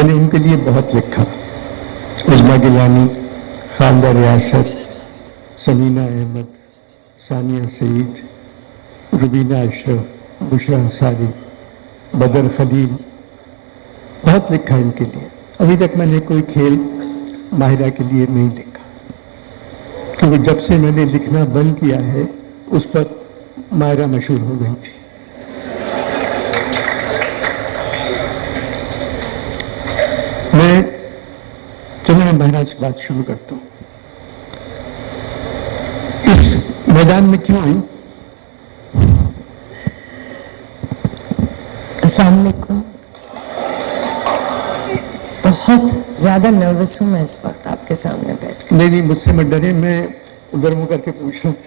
मैंने उनके लिए बहुत लिखा। उज़्मा गिलानी, खालदा रियासत, समीना अहमद, सानिया सईद, रुबीना अशरफ, बुशरा अंसारी, बदर खलील, बहुत लिखा इनके लिए। अभी तक मैंने कोई खेल माहिरा के लिए नहीं लिखा, क्योंकि जब से मैंने लिखना बंद किया है उस पर माहिरा मशहूर हो गई थी। मैं चलिए माहिरा से बात शुरू करता हूँ। इस मैदान में क्यों आई? अस्सलाम वालेकुम। बहुत ज़्यादा नर्वस हूँ मैं इस वक्त आपके सामने बैठ कर। नहीं, मुझसे मत डरे, मैं उधर मुँह करके पूछ रहा हूँ।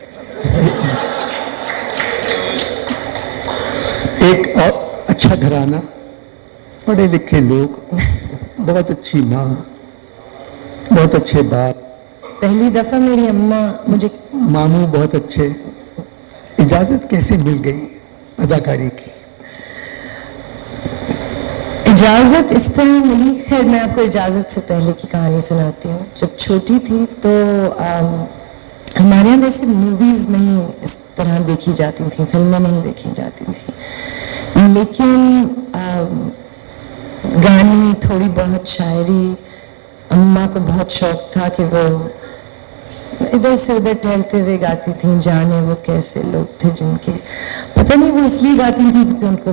एक अच्छा घराना, पढ़े लिखे लोग, बहुत अच्छी माँ, बहुत अच्छे बाप, पहली दफ़ा मेरी अम्मा मुझे, मामू बहुत अच्छे। इजाज़त कैसे मिल गई अदाकारी की? इजाज़त इस तरह मिली। खैर मैं आपको इजाज़त से पहले की कहानी सुनाती हूँ। जब छोटी थी तो हमारे यहाँ वैसे मूवीज़ नहीं इस तरह देखी जाती थी, फिल्में नहीं देखी जाती थी, लेकिन गाने, थोड़ी बहुत शायरी, अम्मा को बहुत शौक था कि वो इधर से उधर टहलते हुए गाती थी, जाने वो कैसे लोग थे जिनके, पता नहीं वो इसलिए गाती थी क्योंकि उनको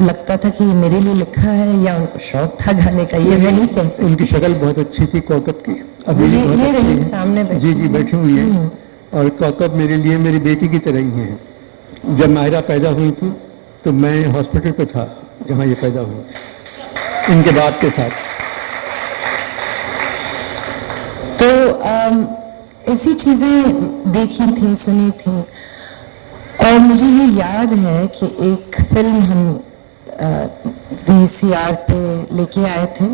लगता था कि ये मेरे लिए लिखा है या उनको शौक था गाने का, ये मैं नहीं कह सकती। उनकी शक्ल बहुत अच्छी थी कौकब की, अभी भी बहुत ये अच्छी रही है। सामने बैठी। जी जी बैठी हुई है। और कौकब मेरे लिए मेरी बेटी की तरह ही है। जब माहिरा पैदा हुई थी तो मैं हॉस्पिटल पे था जहाँ ये पैदा हुई थी इनके बाप के साथ। तो ऐसी चीज़ें देखी थी, सुनी थी। और मुझे ये याद है कि एक फिल्म हम VCR पे लेके आए थे,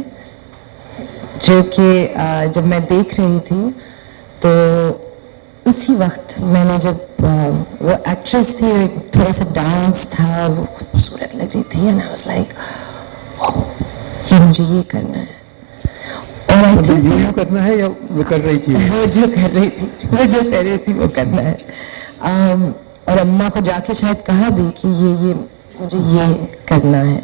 जो कि जब मैं देख रही थी तो उसी वक्त मैंने जब वो एक्ट्रेस थी, एक थोड़ा सा डांस था, वो खूबसूरत लग रही थी, एंड आई वाज लाइक ये मुझे ये करना है। और आई थिंक यूं करना है या वो कर रही थी? वो जो कर रही थी, वो जो कर रही थी वो करना है। और अम्मा को जाके शायद कहा भी कि ये मुझे ये करना है।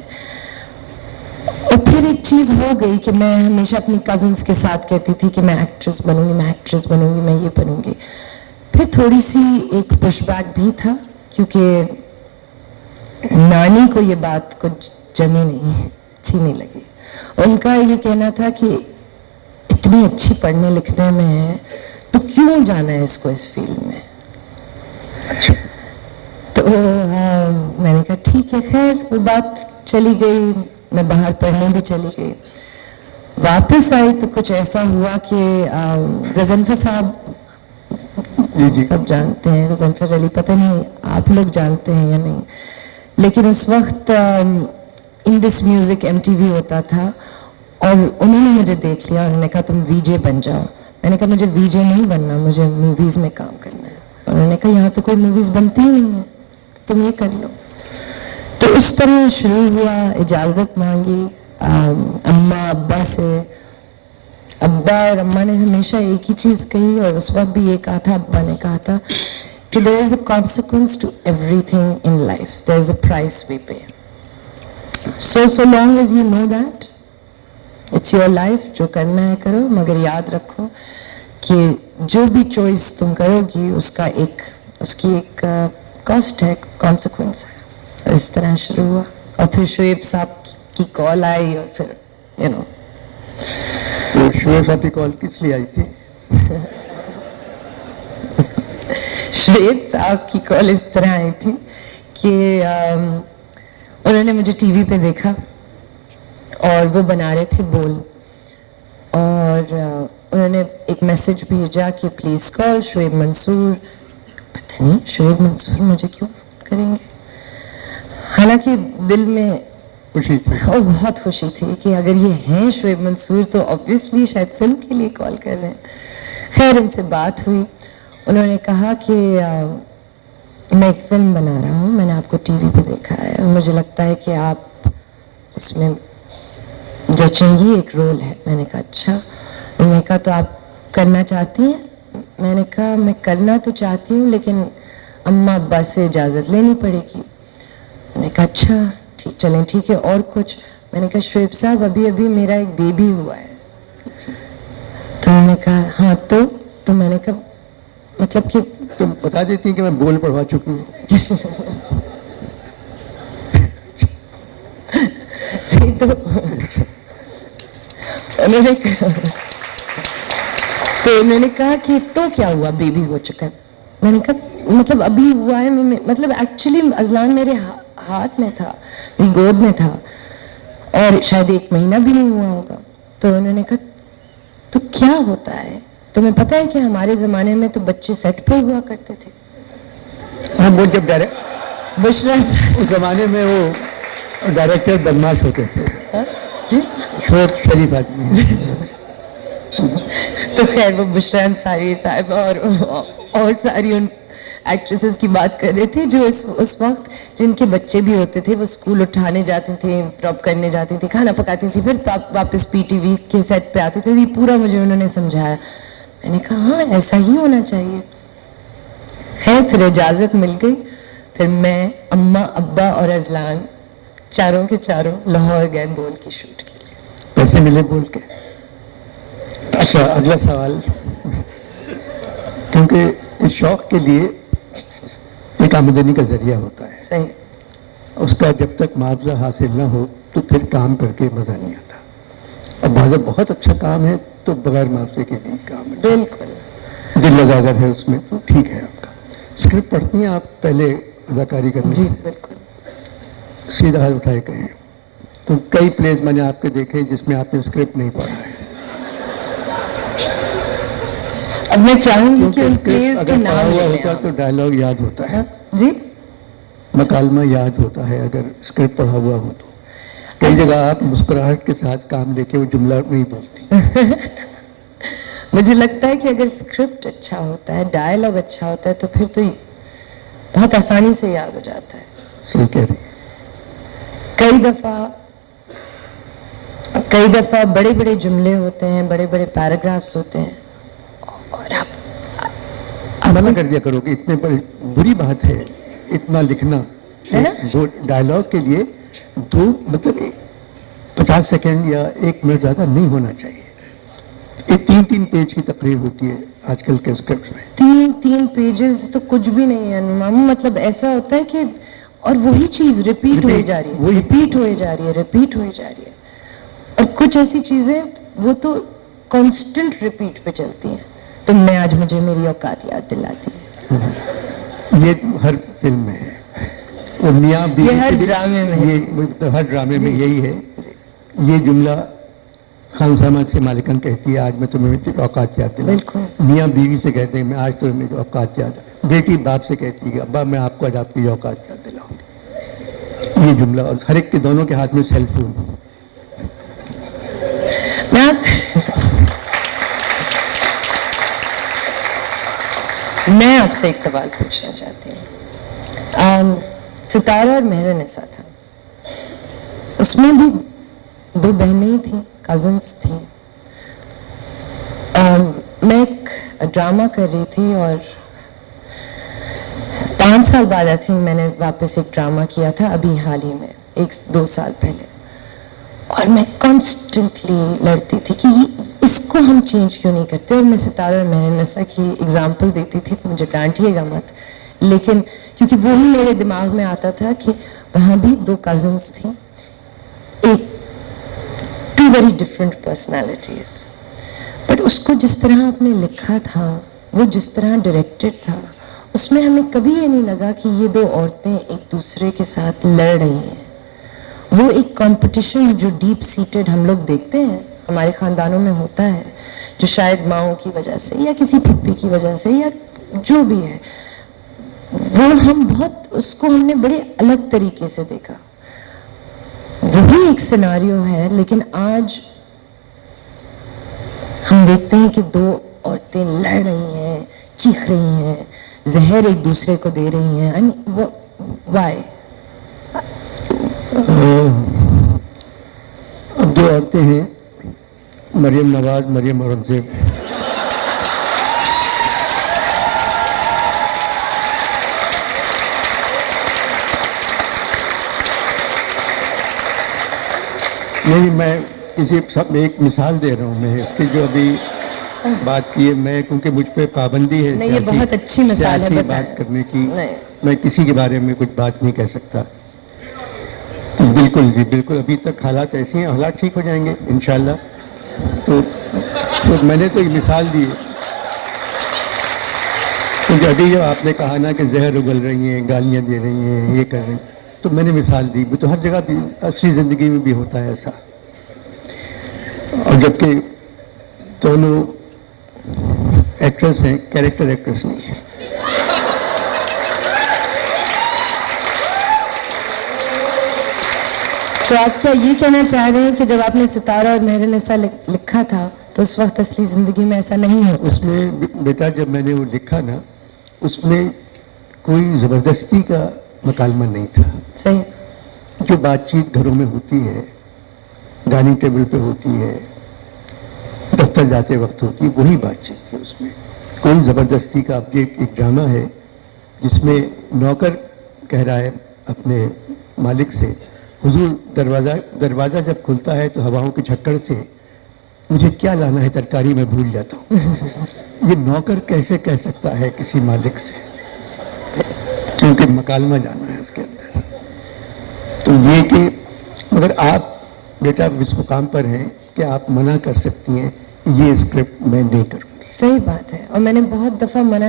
और फिर एक चीज़ हो गई कि मैं हमेशा अपनी कजिन्स के साथ कहती थी कि मैं एक्ट्रेस बनूंगी, मैं एक्ट्रेस बनूंगी, मैं ये बनूंगी। फिर थोड़ी सी एक पुशबैक भी था क्योंकि नानी को ये बात कुछ जमी नहीं, अच्छी नहीं लगी। उनका ये कहना था कि इतनी अच्छी पढ़ने लिखने में है तो क्यों जाना है इसको इस फील्ड में। तो मैंने कहा ठीक है। खैर वो बात चली गई, मैं बाहर पढ़ने भी चली गई। वापस आई तो कुछ ऐसा हुआ कि गजनफर साहब सब जानते हैं, गजनफर अली, पता नहीं आप लोग जानते हैं या नहीं, लेकिन उस वक्त इंडस म्यूजिक MTV होता था और उन्होंने मुझे देख लिया, उन्होंने कहा तुम VJ बन जाओ। मैंने कहा मुझे VJ नहीं बनना, मुझे मूवीज़ में काम करना है। उन्होंने कहा यहाँ तो कोई मूवीज़ बनती ही नहीं है, तो तुम ये कर लो। तो उस तरह शुरू हुआ। इजाज़त मांगी अम्मा अब्बा से। अब्बा और अम्मा ने हमेशा एक ही चीज़ कही, और उस वक्त भी ये कहा था, अब्बा ने कहा था कि there is a consequence to everything in life, there is a price we pay. So long as you know that it's your life, जो करना है करो, मगर याद रखो कि जो भी चॉइस तुम करोगी उसकी एक कॉस्ट है, कॉन्सिक्वेंस है। इस तरह शुरू हुआ। और फिर शुएब साहब की कॉल आई और फिर तो शुएब साहब की कॉल किस लिए आई थी? शुएब साहब की कॉल इस तरह आई थी कि उन्होंने मुझे टीवी पे देखा और वो बना रहे थे बोल, और उन्होंने एक मैसेज भेजा कि प्लीज़ कॉल शुएब मंसूर। पता नहीं शुएब मंसूर मुझे क्यों फ़ोन करेंगे, हालांकि दिल में खुशी थी, बहुत खुशी थी कि अगर ये हैं शुएब मंसूर तो ऑब्वियसली शायद फिल्म के लिए कॉल कर रहे हैं। खैर उनसे बात हुई, उन्होंने कहा कि मैं एक फिल्म बना रहा हूँ, मैंने आपको टीवी पे देखा है और मुझे लगता है कि आप उसमें जचेंगी, एक रोल है। मैंने कहा अच्छा। उन्होंने कहा तो आप करना चाहती हैं? मैंने कहा मैं करना तो चाहती हूँ लेकिन अम्मा अब्बा से इजाज़त लेनी पड़ेगी। मैंने कहा अच्छा ठीक, चलें ठीक है। और कुछ? मैंने कहा शुएब साहब अभी अभी मेरा एक बेबी हुआ है। तो उन्होंने कहा हाँ तो मैंने कहा मतलब कि तो बता देती हैं कि मैं बोल पढ़वा चुकी हूँ। तो उन्होंने कहा कि तो क्या हुआ, बेबी हो चुका है। मैंने कहा मतलब अभी हुआ है, मतलब एक्चुअली अजलान मेरे हाथ में था, मेरी गोद में था और शायद 1 महीना भी नहीं हुआ होगा। तो उन्होंने कहा तो क्या होता है? तुम्हें पता है कि हमारे ज़माने में तो बच्चे सेट पे हुआ करते थे। हाँ, वो जब डायरेक्ट बुशरा उस जमाने में वो डायरेक्टर बदमाश होते थे। शोर शरीफ आदमी है। तो खैर वो बुशरा अंसारी साहब और सारी उन एक्ट्रेसेस की बात कर रहे थे जो उस वक्त जिनके बच्चे भी होते थे, वो स्कूल उठाने जाते थे, ड्रॉप करने जाती थी, खाना पकाती थी, फिर वापस पीटीवी के सेट पे आते थे। ये पूरा मुझे उन्होंने समझाया। मैंने कहा हाँ ऐसा ही होना चाहिए है। फिर इजाज़त मिल गई। फिर मैं, अम्मा, अब्बा और अजलान चारों के चारों लाहौर गए बोल की शूट के लिए। पैसे मिले बोल के? अच्छा, अगला सवाल। क्योंकि इस शौक के लिए एक आमदनी का जरिया होता है, सही। उसका जब तक मुआवजा हासिल ना हो तो फिर काम करके मज़ा नहीं आता। अब बाज़ बहुत अच्छा काम है तो बगैर मुआवजे के भी काम है, बिल्कुल दिल लगा अगर है उसमें तो ठीक है। आपका स्क्रिप्ट पढ़ती हैं आप पहले अदाकारी करने जी से? बिल्कुल। सीधा हाथ उठाए कहें तो कई प्लेज मैंने आपके देखे जिसमें आपने स्क्रिप्ट नहीं पढ़ा है। अब मैं चाहूंगी कि क्योंकि उन स्क्रिप्ट प्लेस के अगर पढ़ा नाम हुआ ले होता तो डायलॉग याद होता है, जी। मकालमा याद होता है अगर स्क्रिप्ट पढ़ा हुआ हो तो। कई जगह आप मुस्कुराहट के साथ काम लेके वो जुमला नहीं बोलती। मुझे लगता है कि अगर स्क्रिप्ट अच्छा होता है, डायलॉग अच्छा होता है, तो फिर तो बहुत आसानी से याद हो जाता है। सही कह रही। कई दफा बड़े बड़े जुमले होते हैं, बड़े बड़े पैराग्राफ्स होते हैं और आप मना कर दिया करो कि इतने बड़ी बुरी बात है इतना लिखना। दो डायलॉग के लिए दो मतलब 50 सेकंड या 1 मिनट ज़्यादा नहीं होना चाहिए। ये 3-3 पेज की तकरीर होती है आजकल के स्क्रिप्ट में। 3 पेजेस तो कुछ भी नहीं है मामू। मतलब ऐसा होता है कि और वही चीज रिपीट हो जा रही है, रिपीट हो जा रही है, रिपीट हो जा रही है। और कुछ ऐसी चीजें वो तो कांस्टेंट रिपीट पे चलती हैं। तुमने आज मुझे मेरी औकात याद दिलाती है। ये हर फिल्म में है, वो मियाँ बीवी, ये हर ड्रामे में, ये मतलब हर ड्रामे में यही है। ये जुमला खान सामा से मालिकन कहती है आज मैं तुम्हें मेरी औकात याद दिलाऊं। मियाँ बीवी से कहते हैं मैं आज तुम्हें मेरी औकात याद। बेटी बाप से कहती है अब्बा मैं आपको आज आपकी औकात याद दिलाऊंगी। ये जुमला, और हर एक के दोनों के हाथ में सेल फोन। मैं आपसे एक सवाल पूछना चाहती हूँ। सितारा और मेहर-ए-निसा था, उसमें भी 2 बहनें ही थी, कजन्स थी। मैं एक ड्रामा कर रही थी और 5 साल बाद आई थिंक मैंने वापस एक ड्रामा किया था, अभी हाल ही में 1-2 साल पहले। और मैं कॉन्स्टेंटली लड़ती थी कि इसको हम चेंज क्यों नहीं करते। और मैं सितारा और मेहर-ए-निसा की एग्जाम्पल देती थी, तो मुझे डांटिएगा मत, लेकिन क्योंकि वो ही मेरे दिमाग में आता था कि वहाँ भी 2 कजन्स थी, एक 2 वेरी डिफरेंट पर्सनैलिटीज। बट उसको जिस तरह आपने लिखा था, वो जिस तरह डायरेक्टेड था, उसमें हमें कभी ये नहीं लगा कि ये 2 औरतें एक दूसरे के साथ लड़ रही हैं। वो एक कंपटीशन जो डीप सीटेड हम लोग देखते हैं, हमारे खानदानों में होता है, जो शायद माओ की वजह से या किसी पप्पी की वजह से या जो भी है, वो हम बहुत उसको हमने बड़े अलग तरीके से देखा। वही एक सिनारियो है, लेकिन आज हम देखते हैं कि 2 औरतें लड़ रही हैं, चीख रही हैं, जहर एक दूसरे को दे रही हैं। And why? अब 2 औरतें हैं, मरियम नवाज, मरियम औरंगजेब, नहीं, मैं किसी सब एक मिसाल दे रहा हूँ मैं इसकी, जो अभी बात की है मैं, क्योंकि मुझ पे पाबंदी है नहीं, ये बहुत अच्छी मिसाल है, सियासी बताएं। बात करने की। नहीं। मैं किसी के बारे में कुछ बात नहीं कह सकता। तो बिल्कुल जी, बिल्कुल, अभी तक हालात ऐसे हैं, हालात ठीक हो जाएंगे इंशाल्लाह। तो मैंने तो एक मिसाल दी है, क्योंकि अभी जब आपने कहा ना कि जहर उगल रही हैं, गालियाँ दे रही हैं, ये कर रही हैं, तो मैंने मिसाल दी। वो तो हर जगह भी, असली ज़िंदगी में भी होता है ऐसा। और जबकि दोनों एक्ट्रेस हैं, कैरेक्टर एक्ट्रेस नहीं है। तो आप क्या ये कहना चाह रहे हैं कि जब आपने सितारा और मेहरुन्निसा लिखा था तो उस वक्त असली जिंदगी में ऐसा नहीं होता? उसमें बेटा, जब मैंने वो लिखा ना, उसमें कोई ज़बरदस्ती का मकालमा नहीं था। सही। जो बातचीत घरों में होती है, डाइनिंग टेबल पे होती है, दफ्तर जाते वक्त होती है, वही बातचीत थी उसमें। कोई ज़बरदस्ती का, अब ये एक ड्रामा है जिसमें नौकर कह रहा है अपने मालिक से, हुजूर दरवाज़ा जब खुलता है तो हवाओं के झक्कड़ से मुझे क्या लाना है तरकारी में भूल जाता हूँ। ये नौकर कैसे कह सकता है किसी मालिक से, क्योंकि मकालमा जाना है उसके अंदर। तो ये कि मगर आप बेटा इस मुकाम पर हैं कि आप मना कर सकती हैं, ये स्क्रिप्ट मैं नहीं करूँगी। सही बात है, और मैंने बहुत दफा मना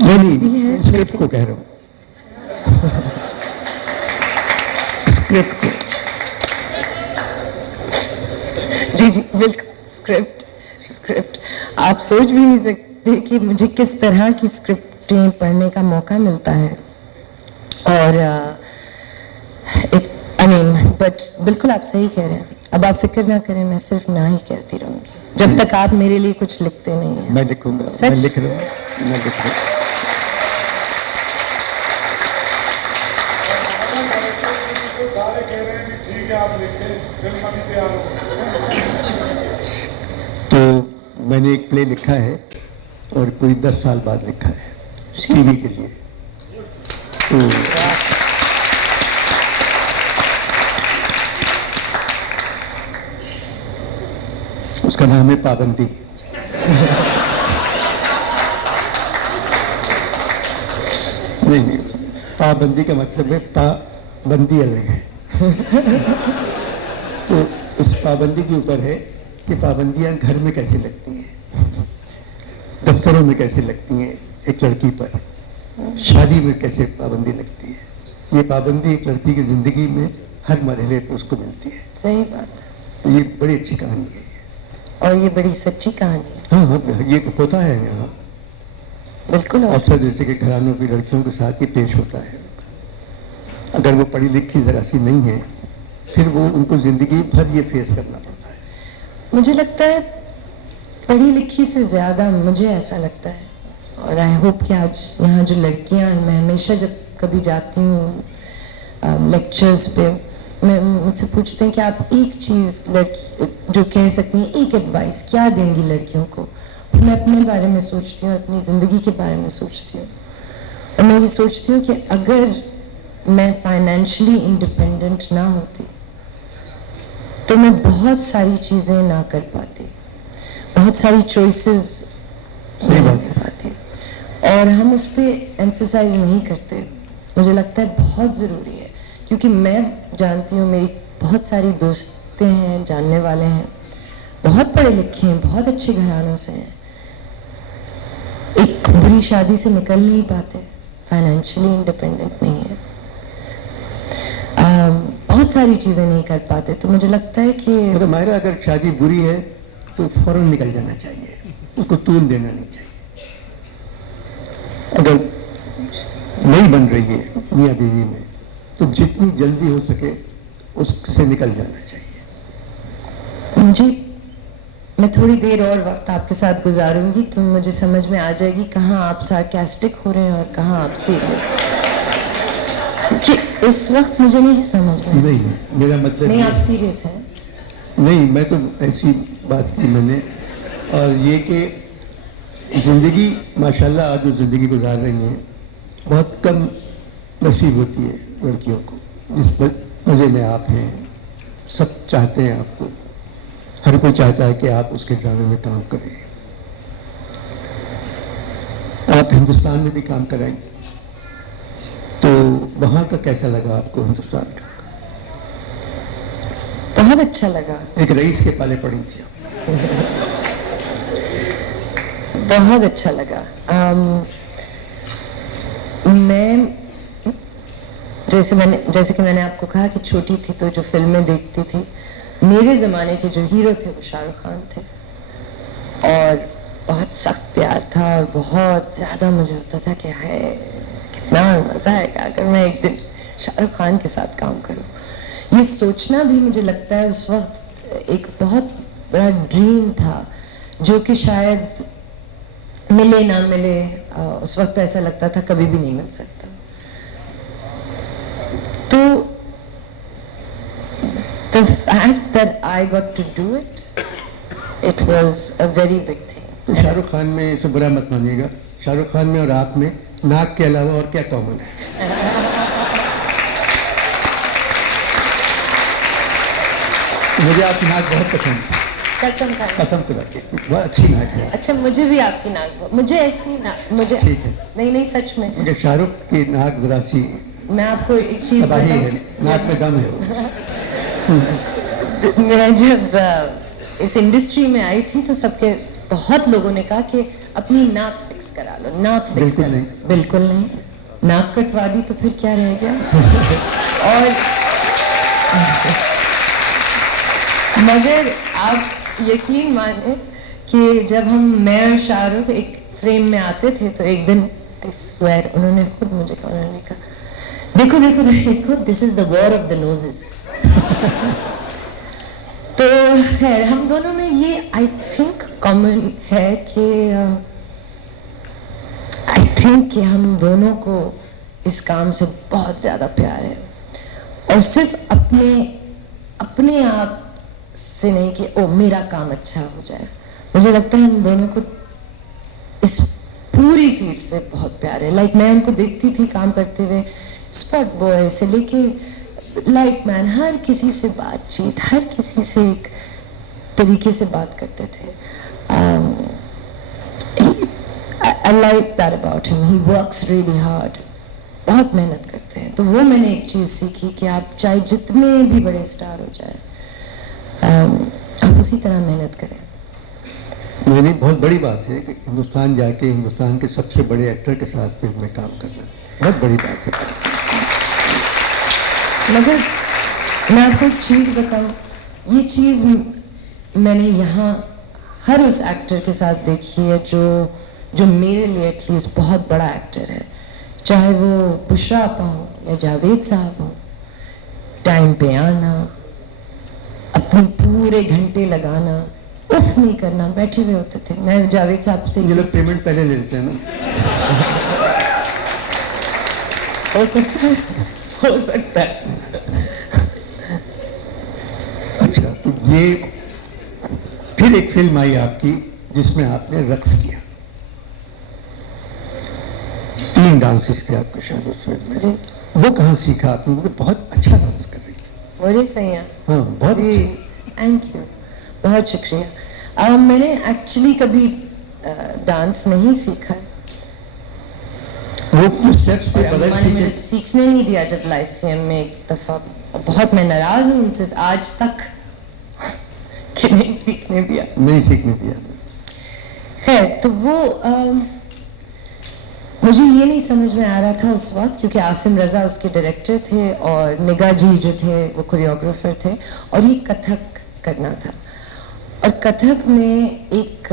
नहीं, स्क्रिप्ट को कह रहा हूँ, स्क्रिप्ट को। जी जी बिल्कुल, स्क्रिप्ट आप सोच भी नहीं सकते कि मुझे किस तरह की स्क्रिप्टें पढ़ने का मौका मिलता है। और बट बिल्कुल आप सही कह रहे हैं। अब आप फिक्र ना करें, मैं सिर्फ ना ही कहती रहूंगी जब तक आप मेरे लिए कुछ लिखते नहीं हैं। मैं लिखूंगा, मैं लिख रहा हूँ, मैं लिख रहा हूँ। तो मैंने एक प्ले लिखा है और कोई 10 साल बाद लिखा है टीवी के लिए। तो उसका नाम है पाबंदी। नहीं, पाबंदी का मतलब है पाबंदी अलग है। तो इस पाबंदी के ऊपर है कि पाबंदियां घर में कैसे लगती हैं, दफ्तरों में कैसे लगती हैं, एक लड़की पर शादी में कैसे पाबंदी लगती है। ये पाबंदी एक लड़की की जिंदगी में हर मरहले पर उसको मिलती है। सही बात है। तो ये बड़ी अच्छी कहानी है और ये बड़ी सच्ची कहानी है। हाँ हाँ, ये होता है यहाँ बिल्कुल। अक्सर जैसे कि घरानों की लड़कियों के साथ ही पेश होता है। अगर वो पढ़ी लिखी जरा सी नहीं है, फिर वो उनको जिंदगी भर ये फेस करना पड़ता है। मुझे लगता है पढ़ी लिखी से ज़्यादा, मुझे ऐसा लगता है, और आई होप कि आज यहाँ जो लड़कियाँ हैं, मैं हमेशा जब कभी जाती हूँ लेक्चर्स पे, मैं मुझसे पूछते हैं कि आप एक चीज़ लड़की जो कह सकती हैं, एक एडवाइस क्या देंगी लड़कियों को। मैं अपने बारे में सोचती हूँ, अपनी ज़िंदगी के बारे में सोचती हूँ, और मैं ये सोचती हूँ कि अगर मैं फाइनेंशियली इंडिपेंडेंट ना होती तो मैं बहुत सारी चीज़ें ना कर पाती, बहुत सारी चॉइसेस नहीं कर पाती, और हम उस पर एम्फसाइज नहीं करते। मुझे लगता है बहुत ज़रूरी है, क्योंकि मैं जानती हूँ मेरी बहुत सारी दोस्तें हैं, जानने वाले हैं, बहुत पढ़े लिखे हैं, बहुत अच्छे घरानों से हैं, एक बुरी शादी से निकल नहीं पाते, फाइनेंशियली इंडिपेंडेंट नहीं है, बहुत सारी चीज़ें नहीं कर पाते। तो मुझे लगता है कि मतलब मायरा, अगर शादी बुरी है तो फौरन निकल जाना चाहिए, उसको तूल देना नहीं चाहिए। अगर नहीं बन रही है मियाँ बीवी में, तो जितनी जल्दी हो सके उससे निकल जाना चाहिए। मैं थोड़ी देर और वक्त आपके साथ गुजारूंगी तो मुझे समझ में आ जाएगी कहाँ आप सार्कास्टिक हो रहे हैं और कहाँ आप सीरियस। इस वक्त मुझे नहीं समझ में। नहीं, मेरा मतलब नहीं, ये- आप सीरियस हैं? नहीं, मैं तो ऐसी बात की मैंने, और ये कि ज़िंदगी माशाल्लाह आप जो ज़िंदगी गुजार रही हैं बहुत कम नसीब होती है लड़कियों को, जिस पर मज़े में आप हैं। सब चाहते हैं आपको, हर कोई चाहता है कि आप उसके ड्रामे में काम करें। आप हिंदुस्तान में भी काम कराएंगे, तो वहाँ का कैसा लगा आपको हिंदुस्तान का? बहुत अच्छा लगा, एक रईस के पाले पड़ी थी आप। बहुत अच्छा लगा। मैं जैसे कि मैंने आपको कहा कि छोटी थी तो जो फिल्में देखती थी, मेरे ज़माने के जो हीरो थे वो शाहरुख खान थे, और बहुत सख्त प्यार था और बहुत ज़्यादा मुझे होता था कि है कितना मज़ा आएगा अगर मैं एक दिन शाहरुख खान के साथ काम करूं। ये सोचना भी मुझे लगता है उस वक्त एक बहुत बड़ा ड्रीम था, जो कि शायद मिले ना मिले। उस वक्त तो ऐसा लगता था कभी भी नहीं मिल सकता। तो the fact that I got to do it, it was a very big thing. तो शाहरुख खान में इसे बुरा मत मानिएगा, शाहरुख खान में और आप में नाक के अलावा और क्या कॉमन है? मुझे आपकी नाक बहुत पसंद है, कसम का। कसम खुदा की, बहुत अच्छी नाक है। अच्छा, मुझे भी आपकी नाक, मुझे ऐसी नाक, मुझे ठीक है। नहीं नहीं सच में। मगर शाहरुख की नाक जरा सी मैं आपको एक चीज तबाही है, बताऊं, नाक में दम है वो। मैं जब इस इंडस्ट्री में आई थी तो सबके बहुत लोगों ने कहा कि अपनी नाक फिक्स करा लो, नाक फिक्स बिल्कुल करा लो। नहीं। बिल्कुल नहीं, नाक कटवा दी तो फिर क्या रह गया? और मगर आप यकीन माने कि जब मैं और शाहरुख एक फ्रेम में आते थे तो एक दिन आई स्वेयर उन्होंने खुद मुझे कहा, उन्होंने कहा देखो देखो देखो, this is the war of the noses. तो खैर हम दोनों में ये आई थिंक कॉमन है कि आई थिंक कि हम दोनों को इस काम से बहुत ज़्यादा प्यार है, और सिर्फ अपने आप से नहीं कि ओ मेरा काम अच्छा हो जाए। मुझे लगता है हम दोनों को इस पूरी फील्ड से बहुत प्यार है। लाइक मैं उनको देखती थी काम करते हुए, स्पॉट बॉय से लेके लाइट मैन, हर किसी से बातचीत, हर किसी से एक तरीके से बात करते थे। I like that about him. He works really hard. बहुत मेहनत करते हैं। तो वो मैंने एक चीज़ सीखी कि आप चाहे जितने भी बड़े स्टार हो जाए, आप उसी तरह मेहनत करें। मेरी बहुत बड़ी बात है कि हिंदुस्तान जाके हिंदुस्तान के सबसे बड़े एक्टर के साथ फिल्म में काम करना बहुत बड़ी बात है। मगर मैं आपको एक चीज़ बताऊं, ये चीज़ मैंने यहाँ हर उस एक्टर के साथ देखी है जो मेरे लिए एटलीस्ट बहुत बड़ा एक्टर है, चाहे वो बुशरा आपा हो या जावेद साहब हो। टाइम पे आना, अपने पूरे घंटे लगाना, उफ नहीं करना, बैठे हुए होते थे। मैं जावेद साहब से, ये लोग पेमेंट पहले ले लेते हैं ना। हो सकता है, हो सकता है। अच्छा, तो ये फिर एक फिल्म आई आपकी जिसमें आपने रक्स किया, 3 डांसेस थे आपके शायद उस फिल्म में। जी, वो कहाँ सीखा आपने? वो बहुत अच्छा डांस कर रही थी। बोलिए सही है। हाँ, बहुत जी, अच्छा। थैंक यू, बहुत शुक्रिया। मैंने एक्चुअली कभी डांस नहीं सीखा, वो स्टेप्स से और बदल अम्मा ने मुझे सीखे। सीखने नहीं दिया जब लाइसियम में एक दफ़ा। बहुत मैं नाराज़ हूँ उनसे आज तक कि नहीं सीखने दिया। नहीं सीखने दिया। खैर, तो वो मुझे ये नहीं समझ में आ रहा था उस वक्त, क्योंकि आसिम रज़ा उसके डायरेक्टर थे और निगाह जी जो थे वो कोरियोग्राफर थे, और ये कथक करना था। और कथक में एक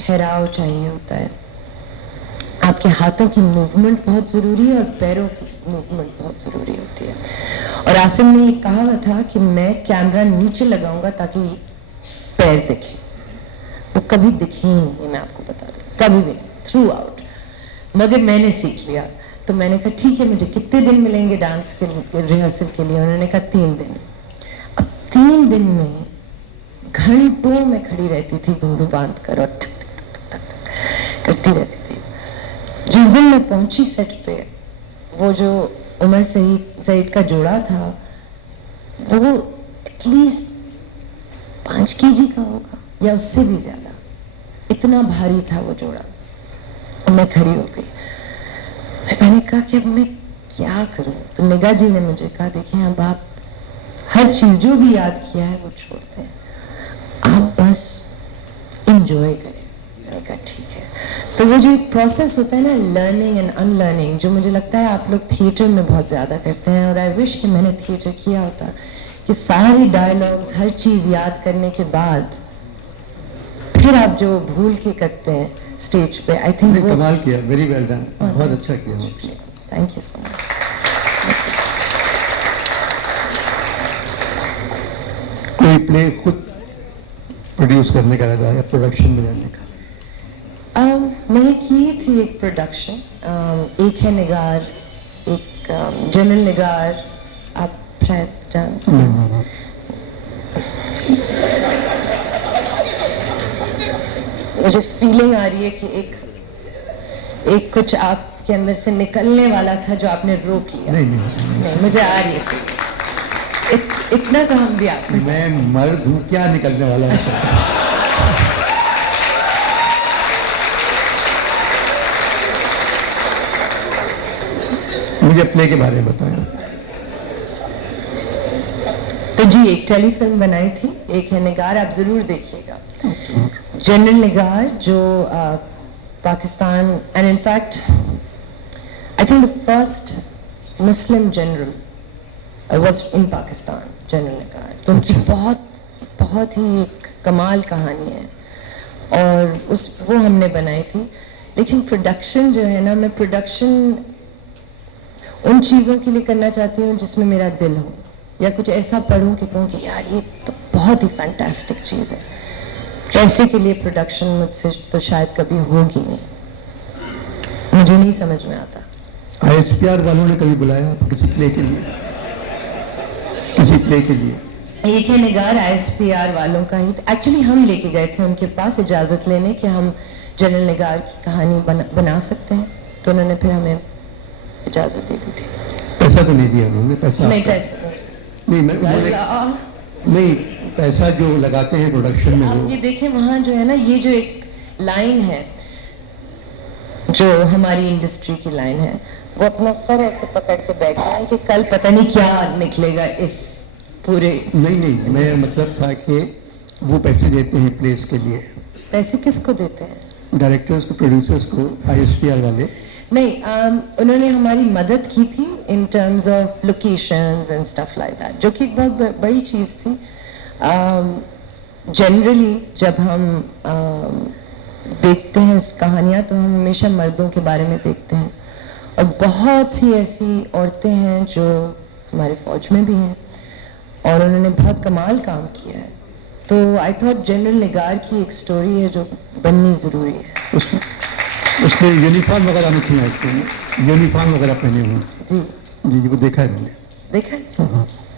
ठहराव चाहिए होता है, आपके हाथों की मूवमेंट बहुत ज़रूरी है और पैरों की मूवमेंट बहुत ज़रूरी होती है। और आसिम ने ये कहा हुआ था कि मैं कैमरा नीचे लगाऊंगा ताकि पैर दिखे। वो कभी दिखे ही नहीं, मैं आपको बता दूं, कभी भी नहीं, थ्रू आउट। मगर मैंने सीख लिया। तो मैंने कहा ठीक है, मुझे कितने दिन मिलेंगे डांस के रिहर्सल के लिए? उन्होंने कहा 3 दिन। अब 3 दिन में घंटों में खड़ी रहती थी घुंघरू बांध कर और थक थक थक थक थक करती रहती थी। जिस दिन मैं पहुंची सेट पे, वो जो उमर सईद का जोड़ा था वो एटलीस्ट 5 kg का होगा या उससे भी ज्यादा, इतना भारी था वो जोड़ा। मैं खड़ी हो गई, मैंने कहा कि अब मैं क्या करूं? तो निगाह जी ने मुझे कहा देखिए अब आप हर चीज जो भी याद किया है वो छोड़ते हैं, आप बस इंजॉय करें। मैंने कहा ठीक है। तो वो जो एक प्रोसेस होता है ना, लर्निंग एंड अनलर्निंग, जो मुझे लगता है आप लोग थिएटर में बहुत ज्यादा करते हैं, और आई विश कि मैंने थिएटर किया होता, कि सारे डायलॉग्स हर चीज याद करने के बाद फिर आप जो भूल के करते हैं स्टेज पे, आई थिंक वो कमाल किया, वेरी वेल डन, बहुत अच्छा किया। Thank you so much. कोई प्ले खुद प्रोड्यूस करने का इरादा है या प्रोडक्शन में जाने का? मैंने की थी एक प्रोडक्शन, एक है निगार, एक जनरल निगार, आप शायद जानते हैं। मुझे फीलिंग आ रही है कि एक कुछ आपके अंदर से निकलने वाला था जो आपने रोक लिया। नहीं, मुझे आ रही है इतना तो हम भी आप। मैं मर्द हूँ, क्या निकलने वाला है? मुझे प्ले के बारे में बताएं। तो जी एक टेलीफिल्म बनाई थी, एक है निगार, आप जरूर देखिएगा। जनरल निगार जो Pakistan, and in fact I think the first Muslim general was in Pakistan, general Nigar. तो उनकी बहुत ही एक कमाल कहानी है, और वो हमने बनाई थी। लेकिन प्रोडक्शन जो है ना, मैं प्रोडक्शन उन चीज़ों के लिए करना चाहती हूँ जिसमें मेरा दिल हो, या कुछ ऐसा पढ़ूं कि कहूँ कि यार ये तो बहुत ही फैंटास्टिक चीज़ है। पैसे के लिए प्रोडक्शन मुझसे तो शायद कभी होगी नहीं, मुझे नहीं समझ में आता। ISPR वालों ने कभी बुलाया आपको किसी प्ले के लिए? किसी प्ले के लिए? एक है निगार ISPR वालों का ही, एक्चुअली हम लेके गए थे उनके पास इजाज़त लेने कि हम जनरल निगार की कहानी बना सकते हैं, तो उन्होंने फिर हमें इजाज़त दे दी थी। पैसा तो नहीं दिया उन्होंने? पैसा नहीं, पैसा नहीं, पैसा जो लगाते हैं प्रोडक्शन में। आप ये देखें वहाँ जो है ना, ये जो एक लाइन है जो हमारी इंडस्ट्री की लाइन है, वो अपना सर ऐसे पकड़ के बैठे हैं कि कल पता नहीं क्या निकलेगा इस पूरे। नहीं, मैं मतलब था कि वो पैसे देते हैं प्लेस के लिए। पैसे किसको देते हैं? डायरेक्टर्स को, प्रोड्यूसर्स को, ISPR वाले? नहीं, उन्होंने हमारी मदद की थी in terms of locations and stuff like that, जो कि एक बहुत बड़ी चीज़ थी। जनरली जब हम देखते हैं कहानियाँ, तो हम हमेशा मर्दों के बारे में देखते हैं, और बहुत सी ऐसी औरतें हैं जो हमारे फौज में भी हैं, और उन्होंने बहुत कमाल काम किया है। तो आई थॉट जनरल निगार की एक स्टोरी है जो बननी ज़रूरी है। उसमें यूनिफॉर्म वगैरह नहीं थी, एक्चुअली यूनिफॉर्म वगैरह पहने हुए। जी, वो देखा है मैंने। देखा है?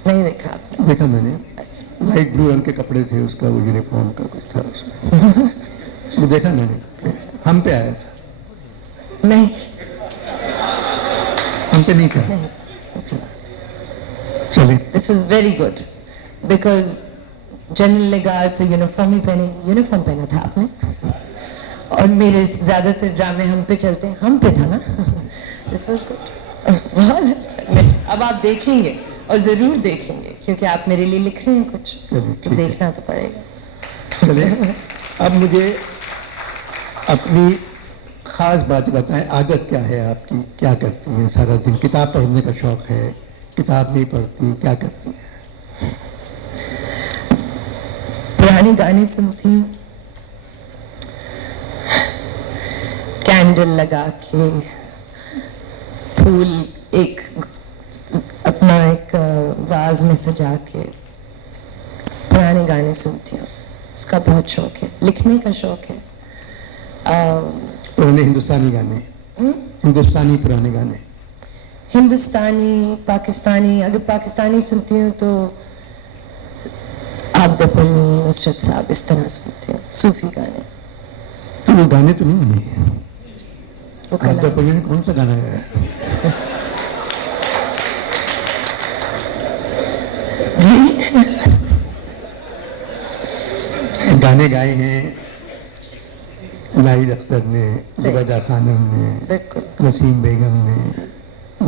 नहीं देखा आपने? देखा मैंने। अच्छा। लाइट ब्लू रंग के कपड़े थे, उसका वो यूनिफॉर्म का कुछ था उसमें। वो देखा मैंने, हम पे आया था। नहीं, हम पे नहीं था। नहीं। चलिए। This was very good, because general Nigar तो यूनिफॉर्म पहना था आपने, और मेरे ज्यादातर ड्रामे हम पे चलते हैं, हम पे था ना। दिस वाज गुड, बहुत अच्छा। अब आप देखेंगे, और जरूर देखेंगे, क्योंकि आप मेरे लिए लिख रहे हैं कुछ, तो देखना तो पड़ेगा। चलिए, अब मुझे अपनी खास बात बताएं। आदत क्या है आपकी? क्या करती हैं सारा दिन? किताब पढ़ने का शौक है? किताब नहीं पढ़ती? क्या करती हैं? पुराने गाने सुनती हूँ, कैंडल लगा के, फूल एक अपना एक वाज में सजा के पुराने गाने सुनती हूँ। उसका बहुत शौक है, लिखने का शौक है। पुराने हिंदुस्तानी गाने? हिंदुस्तानी पुराने गाने? हिंदुस्तानी, पाकिस्तानी, अगर पाकिस्तानी सुनती हूँ तो आबदा परवीन, नुसरत साहब, इस तरह सुनती हूँ, सूफी गाने। तो वो गाने तो नहीं है, वो आबदा कला परवीन ने कौन सा गाना गाया? जी। गाने गाए हैं नाहिद अख्तर ने, जुबैदा खानम ने, बिल्कुल। नसीम बेगम ने,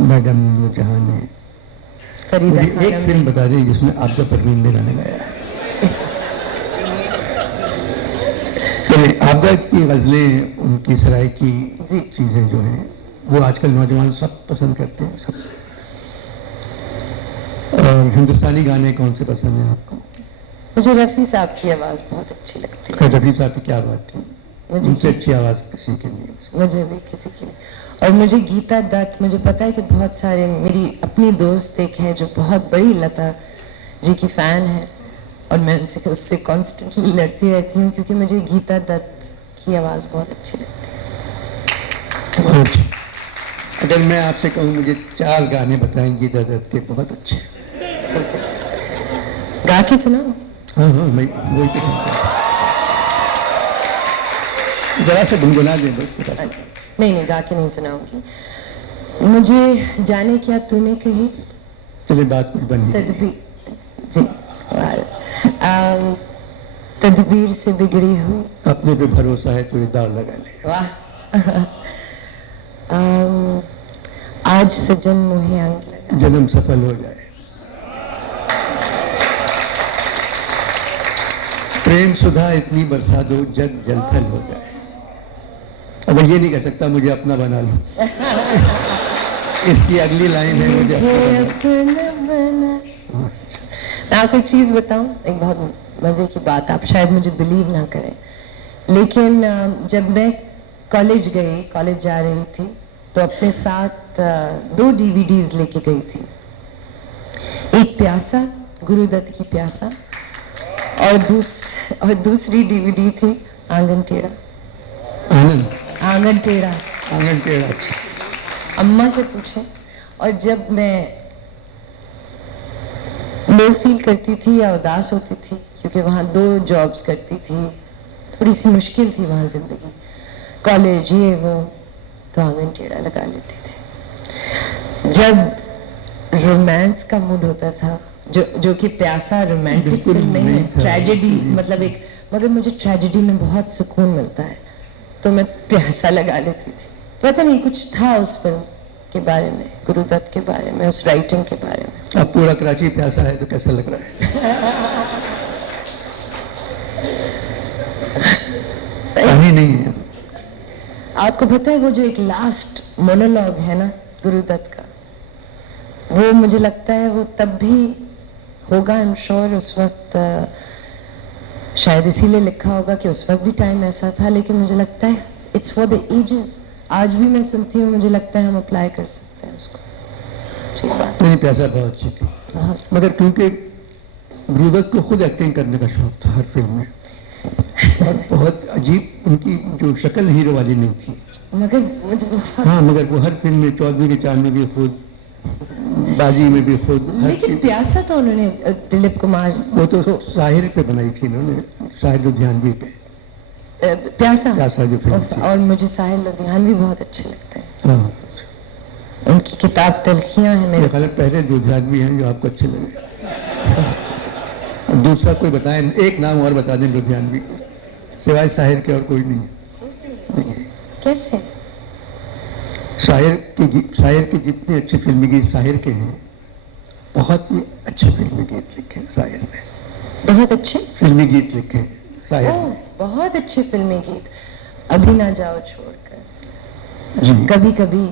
मैडम नूरजहां ने। फरीदा मुझे एक खानम फिल्म ने। बता दें जिसमें आबदा परवीन ने गाने गाया है। चलिए, आबदा की गजलें, उनकी सराइकी जी। चीजें जो हैं वो आजकल नौजवान सब पसंद करते हैं, सब। और हिंदुस्तानी गाने कौन से पसंद हैं आपको? मुझे रफ़ी साहब की आवाज़ बहुत अच्छी लगती है। खैर, रफी साहब की क्या बात थी, मुझे उनसे अच्छी आवाज़ किसी की नहीं है। मुझे भी किसी की नहीं। और मुझे गीता दत्त, मुझे पता है कि बहुत सारे मेरी अपनी दोस्त एक है जो बहुत बड़ी लता जी की फ़ैन है, और मैं उनसे उससे कॉन्स्टेंटली लड़ती रहती हूँ क्योंकि मुझे गीता दत्त की आवाज़ बहुत अच्छी लगती है। बहुत अच्छी। अगर मैं आपसे कहूँ मुझे 4 गाने बताएं गीता दत्त के बहुत अच्छे। ठीक है, गा के सुनाओ। हाँ हाँ, मैं वही तो सुनता हूँ। जरा सा गुनगुना दें बस, जरा सा। अच्छा, नहीं नहीं, गा के नहीं सुनाऊंगी। मुझे जाने क्या तूने कही, चलिए, बात कुछ बनी नहीं। तदबीर, जी, तदबीर से बिगड़ी हूँ। अपने पे भरोसा है, तुझे दाव लगा ले। वाह। आज सजन मुहे अंग लगा। जन्म सफल हो जाए। प्रेम सुधा इतनी बरसा दो, जग जलथल हो जाए। अब ये नहीं कह सकता मुझे अपना बना लो। इसकी अगली लाइन है, मुझे अपना बना। मैं आपको एक चीज बताऊं, एक बहुत मजे की बात, आप शायद मुझे बिलीव ना करें, लेकिन जब मैं कॉलेज जा रही थी तो अपने साथ 2 DVDs लेके गई थी। एक प्यासा, गुरुदत्त की प्यासा, और दूसरी DVD थी आंगन टेढ़ा। आनंद, आंगन टेढ़ा। आंगन टेढ़ा। अच्छा। अम्मा से पूछे। और जब मैं लो फील करती थी या उदास होती थी, क्योंकि वहाँ 2 जॉब्स करती थी, थोड़ी सी मुश्किल थी वहाँ जिंदगी, कॉलेज ये वो, तो आंगन टेढ़ा लगा लेती थी। जब रोमांस का मूड होता था, जो कि प्यासा रोमांटिक बिल्कुल फिल्म नहीं है, था। ट्रेजेडी, मतलब एक, मगर मुझे ट्रेजेडी में बहुत सुकून मिलता है, तो मैं प्यासा लगा लेती थी। पता नहीं कुछ था उस फिल्म के बारे में, गुरुदत्त के बारे में, उस राइटिंग के बारे में। अब पूरा कराची प्यासा है तो कैसा लग रहा है? पानी नहीं है। आपको पता है वो जो एक लास्ट मोनोलॉग है ना गुरुदत्त का, वो मुझे लगता है वो तब भी होगा, आई एम श्योर, उस वक्त शायद इसीलिए लिखा होगा कि उस वक्त भी टाइम ऐसा था, लेकिन मुझे लगता है इट्स फॉर द एजेस। आज भी मैं सुनती हूँ, मुझे लगता है हम अप्लाई कर सकते हैं उसको। ठीक बात। नहीं, प्यासा बहुत अच्छी थी, बहुत। मगर क्योंकि गुरुदत्त को खुद एक्टिंग करने का शौक था हर फिल्म में, और बहुत अजीब उनकी जो शक्ल हीरो वाली नहीं थी, मगर मुझे बहुत, हाँ, मगर वो हर फिल्म में, चौधरी के चांद में भी खुद, बाजी में भी खुद, लेकिन प्यासा तो उन्होंने दिलीप कुमार वो तो साहिर पे बनाई थी उन्होंने, साहिर लुधियानवी पे, प्यासा जो फिल्म थी। और मुझे साहिल लुधियानवी बहुत अच्छे लगते हैं। हाँ, उनकी किताब तलखियां है मेरे। मेरे ख्याल में पहले लुधियानवी हैं जो आपको अच्छे लगे। दूसरा कोई बताएं, एक नाम और बता दें लुधियानवी को, सिवाय साहिर के और कोई नहीं है। कैसे? शायर के जितने अच्छे फिल्मी गीत साहिर के हैं, बहुत ही अच्छे फिल्मी गीत लिखे हैं साहिर ने, बहुत अच्छे फिल्मी गीत लिखे हैं साहिर ने। बहुत अच्छे फिल्मी गीत, अभी ना जाओ छोड़कर, जी, कभी कभी,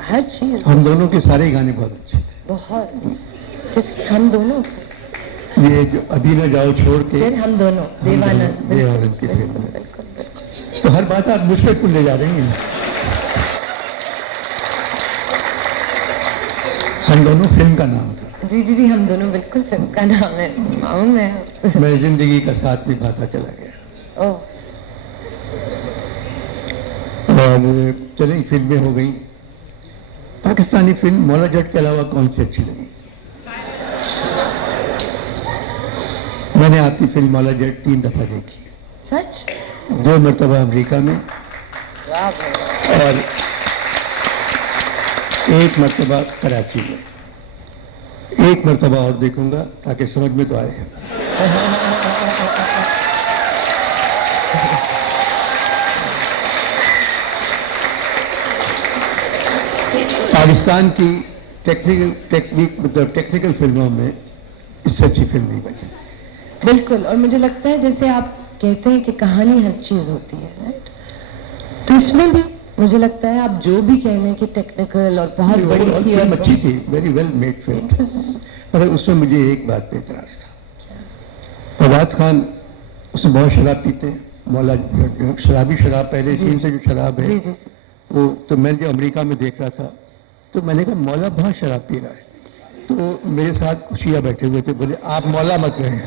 हर चीज। हम दोनों के सारे गाने बहुत अच्छे थे। बहुत। किसके? हम दोनों। ये जो अभी ना जाओ छोड़ के, फिर हम दोनों, देवानंद। देवानंद की फिल्म बिल्कुल में। बिल्कुल बिल्कुल। तो हर बात आप मुझ पे क्यों ले जा रही हैं? हम दोनों फिल्म का नाम था। जी जी जी, हम दोनों बिल्कुल फिल्म का नाम है। मालूम है। मैं जिंदगी का साथ निभाता चला गया। ओह, और चलिए, फिल्में हो गई, पाकिस्तानी फिल्म मौला जट के अलावा कौन सी अच्छी लगी? मैंने आपकी फिल्म मौला जट 3 दफा देखी, सच? 2 मरतबा अमेरिका में वाह भाई। और 1 मरतबा कराची में। 1 मरतबा और देखूंगा ताकि समझ में तो आए। पाकिस्तान की टेक्निकल फिल्मों में इससे अच्छी फिल्म नहीं बनी। बिल्कुल, और मुझे लगता है जैसे आप कहते हैं कि कहानी हर चीज होती है, राइट? तो इसमें भी मुझे लगता है आप जो भी कह लें कि टेक्निकल और बहुत बड़ी थी फिल्म और अच्छी थी, वेरी वेल मेड फिल्म, मगर उसमें मुझे एक बात पे एतराज था। फवाद खान उसमें बहुत शराब पीते हैं, मौला शराबी शराब पहले सीन से जो शराब है जी जी जी। वो, तो मैं जब अमेरिका में देख रहा था तो मैंने कहा मौला बहुत शराब पी रहा है, तो मेरे साथ खुशियाँ बैठे हुए थे, बोले आप मौला मत रहे।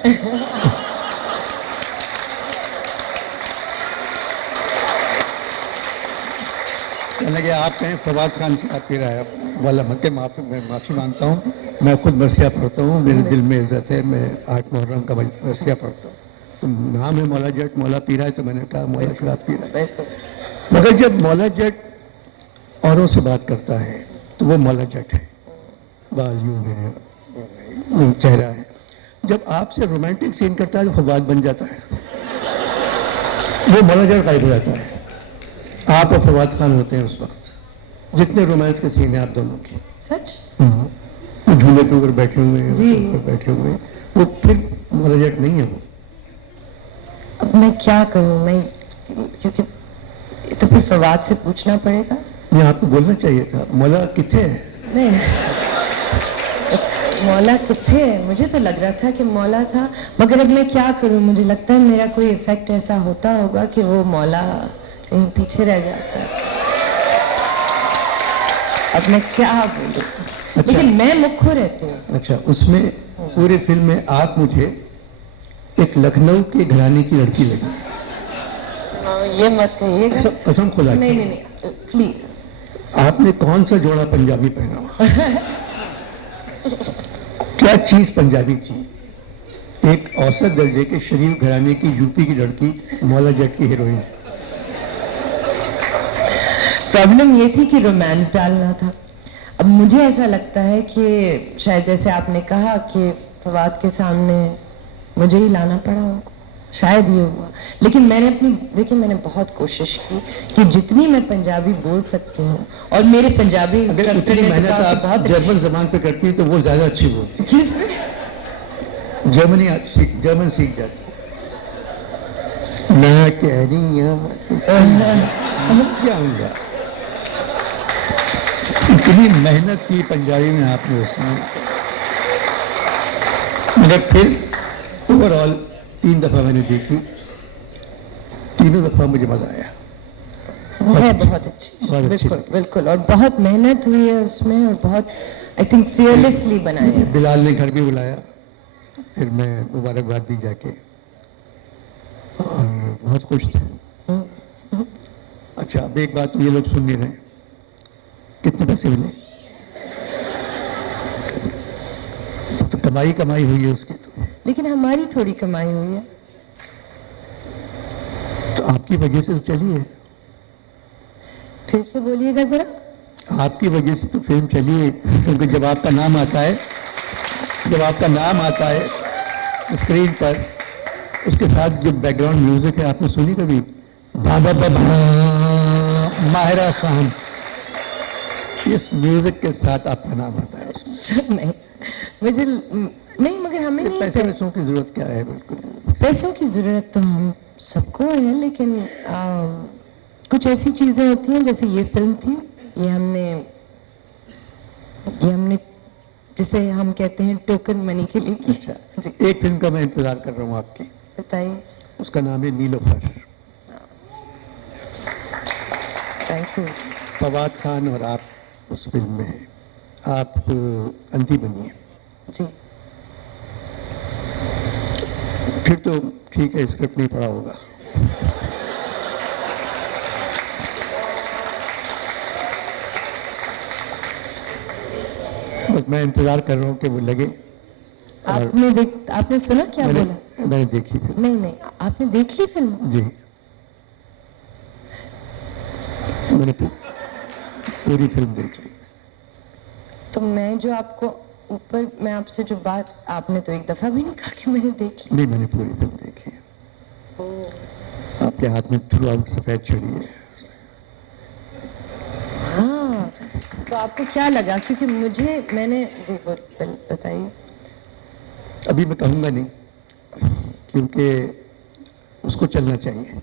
कहने लगे आप कहें फवाद खान शराब पी रहा है, मौला मत के। मैं माफ़ी मांगता हूँ, मैं खुद मरसिया पढ़ता हूँ, मेरे दिल में इज्जत है, मैं 8 मुहर्रम का मरसिया पढ़ता हूँ, तो नाम है मौला जट, मौला पी रहा है, तो मैंने कहा मौला शराब पी रहा है। मगर जब मौला जट औरों से बात करता है तो वो मौला जट है, बाल यूं है, चेहरा है। जब आपसे रोमांटिक सीन करता है तो फवाद बन जाता है, वो मौला जट गायब हो जाता है। आप और फवाद खान होते हैं उस वक्त, जितने रोमांस के सीन हैं आप दोनों के। सच? वो झूले पे ऊपर बैठे हुए हैं, जी। ऊपर बैठे हुए हैं, वो फिर मौला जट नहीं है वो। अब मैं क्या करूं, मैं क्योंकि तो फिर फवाद से पूछना पड़ेगा। ये आपको बोलना चाहिए था, मौला किथे है? मैं मौला किथे है? मुझे तो लग रहा था कि मौला था, मगर अब मैं क्या करूं, मुझे लगता है मेरा कोई इफेक्ट ऐसा होता होगा कि वो मौला कहीं पीछे रह जाता है। अब मैं क्या बोलूं? अच्छा। लेकिन मैं मुख्य रहती हूँ। अच्छा, उसमें पूरे फिल्म में आप मुझे एक लखनऊ के घराने की लड़की लगी। ये मत कहिएगा। कसम खुदा की। नहीं नहीं नहीं, प्लीज। आपने कौन सा जोड़ा पंजाबी पहना हुआ? क्या चीज पंजाबी थी? एक औसत दर्जे के शरीफ घराने की यूपी की लड़की मौला जट की हीरोइन। प्रॉब्लम ये थी कि रोमांस डालना था। अब मुझे ऐसा लगता है कि शायद जैसे आपने कहा कि फवाद के सामने मुझे ही लाना पड़ा उनको, शायद ये हुआ। लेकिन मैंने देखिए मैंने बहुत कोशिश की कि जितनी मैं पंजाबी बोल सकती हूँ, और मेरे पंजाबी अगर उतनी मेहनत आप जर्मन जबान पे करती तो वो ज्यादा अच्छी बोलती। जर्मन सीख जाती। मैं कह रही हूँ इतनी मेहनत की पंजाबी में आपने उसमें, मगर फिर ओवरऑल 3 दफा मैंने देखी, तीनों दफा मुझे मजा आया। बहुत अच्छी, बिल्कुल बिल्कुल, और बहुत मेहनत हुई है उसमें, और बहुत आई थिंक फियरलेसली बनाई है। बिलाल ने घर भी बुलाया, फिर मैं मुबारकबाद दी जाके, और बहुत खुश थे। अच्छा, अब एक बात ये लोग सुन नहीं रहे, कितने पैसे मिले? तो कमाई हुई है उसकी तो। लेकिन हमारी थोड़ी कमाई हुई है। तो आपकी वजह से तो चली है। फिर से बोलिएगा जरा। आपकी वजह से तो फिल्म चली है, क्योंकि जब आपका नाम आता है स्क्रीन पर, उसके साथ जो बैकग्राउंड म्यूजिक है, आपने सुनी कभी? बाबा बाबा माहिरा खान, इस म्यूजिक के साथ आपका नाम आता है उसमें। नहीं, मुझे नहीं, मगर हमें नहीं। पैसों की जरूरत क्या है? बिल्कुल पैसों की जरूरत तो हम सबको है, लेकिन कुछ ऐसी चीजें होती हैं, जैसे ये फिल्म थी, ये हमने जिसे हम कहते हैं टोकन मनी के लिए की। अच्छा जी। एक फिल्म का मैं इंतजार कर रहा हूँ आपकी, बताइए। उसका नाम है नीलोफर। Thank you. फवाद खान और आप उस फिल्म में हैं, आप अंधी बनिए। जी। फिर तो ठीक है, स्क्रिप्ट नहीं पढ़ा होगा। बस मैं इंतजार कर रहा हूँ कि वो लगे। और आपने सुना क्या बोला? मैंने देखी फिल्म। नहीं, आपने देख ली फिल्म? जी, मैंने पूरी फिल्म देख ली। तो मैं जो आपको ऊपर, मैं आपसे जो बात, आपने तो एक दफा भी नहीं कहा कि मैंने देख ली। नहीं, मैंने पूरी फिल्म देखी है। आपके हाथ में थ्रू आउट सफेद छड़ी है। हाँ, तो आपको क्या लगा? क्योंकि मैंने जी बताइए। अभी मैं कहूँगा नहीं, क्योंकि उसको चलना चाहिए।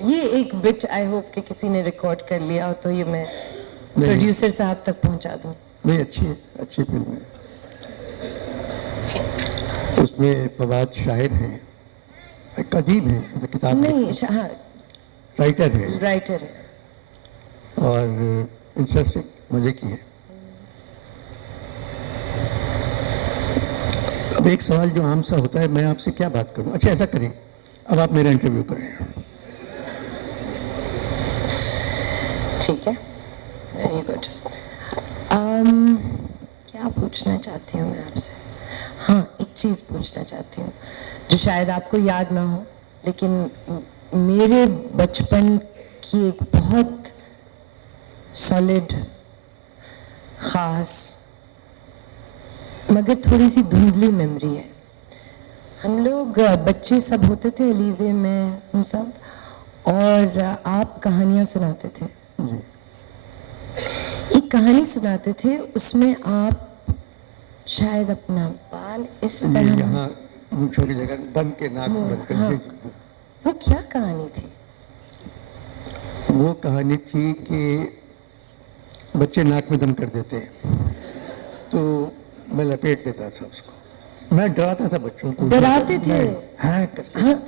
ये एक बिट आई होप कि किसी ने रिकॉर्ड कर लिया हो, तो ये मैं प्रोड्यूसर साहब तक पहुंचा दूं। नहीं, अच्छी फिल्म है। उसमें फवाद शायर हैं, एक अदीब है, मतलब किताब नहीं, हाँ, राइटर है और इंटरेस्टिंग मजे की है। अब एक सवाल जो आम सा होता है, मैं आपसे क्या बात करूं? अच्छा, ऐसा करें, अब आप मेरा इंटरव्यू करें। ठीक है, वेरी गुड। क्या पूछना चाहती हूँ मैं आपसे? हाँ, एक चीज़ पूछना चाहती हूँ जो शायद आपको याद ना हो, लेकिन मेरे बचपन की एक बहुत सॉलिड, ख़ास, मगर थोड़ी सी धुंधली मेमोरी है। हम लोग बच्चे सब होते थे एलिजे में, हम सब, और आप कहानियाँ सुनाते थे। एक कहानी सुनाते थे, उसमें आप शायद अपना बाल इस तरह यहाँ छोटी जगह बंद के नाक बंद कर। हाँ, वो क्या कहानी थी? वो कहानी थी कि बच्चे नाक में दम कर देते हैं, तो मैं लपेट लेता था उसको। मैं डराता था बच्चों को। डराते थे? हाँ,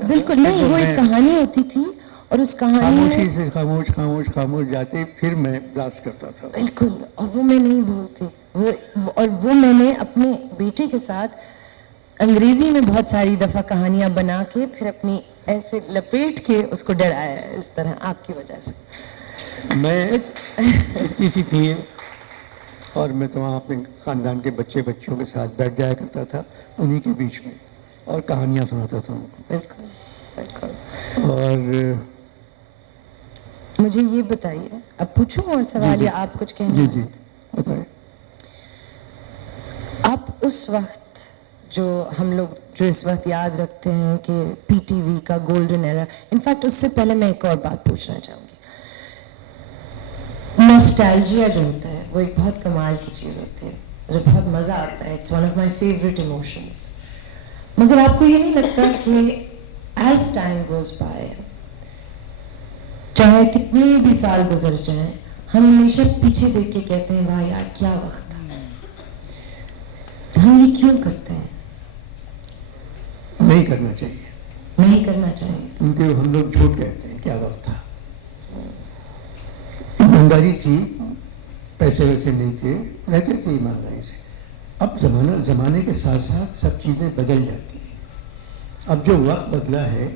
बिल्कुल नहीं, वो एक कहानी होती थी और उस कहानी खामोशी से खामोश जाते, फिर मैं ब्लास्ट करता था। बिल्कुल, और वो मैं नहीं भूलती। वो मैंने अपने बेटे के साथ अंग्रेजी में बहुत सारी दफा कहानियां बना के फिर अपनी ऐसे लपेट के उसको डराया है, इस तरह आपकी वजह से। मैं इतनी सी थी और मैं तो वहाँ अपने ख़ानदान के बच्चों के साथ बैठ जाया करता था, उन्हीं के बीच में, और कहानियाँ सुनाता था उनको। बिल्कुल। और मुझे ये बताइए, अब पूछूं और सवाल, या आप कुछ कहना? जी बताएं। आप उस वक्त, जो हम लोग जो इस वक्त याद रखते हैं कि पीटीवी का गोल्डन एरा, इनफैक्ट उससे पहले मैं एक और बात पूछना चाहूँगी। नॉस्टैल्जिया जो होता है वो एक बहुत कमाल की चीज़ होती है, मुझे बहुत मज़ा आता है। It's one of my favourite emotions. मगर आपको ये नहीं लगता कि एज टाइम गोज बाय, चाहे कितने भी साल गुजर जाएं, हम हमेशा पीछे देख के कहते हैं वाह यार क्या वक्त था। हम ये क्यों करते हैं? नहीं करना चाहिए, क्योंकि हम लोग झूठ कहते हैं क्या वक्त था। ईमानदारी थी, पैसे वैसे नहीं थे, रहते थे ईमानदारी से। अब जमाने के साथ साथ सब चीज़ें बदल जाती हैं। अब जो वक्त बदला है,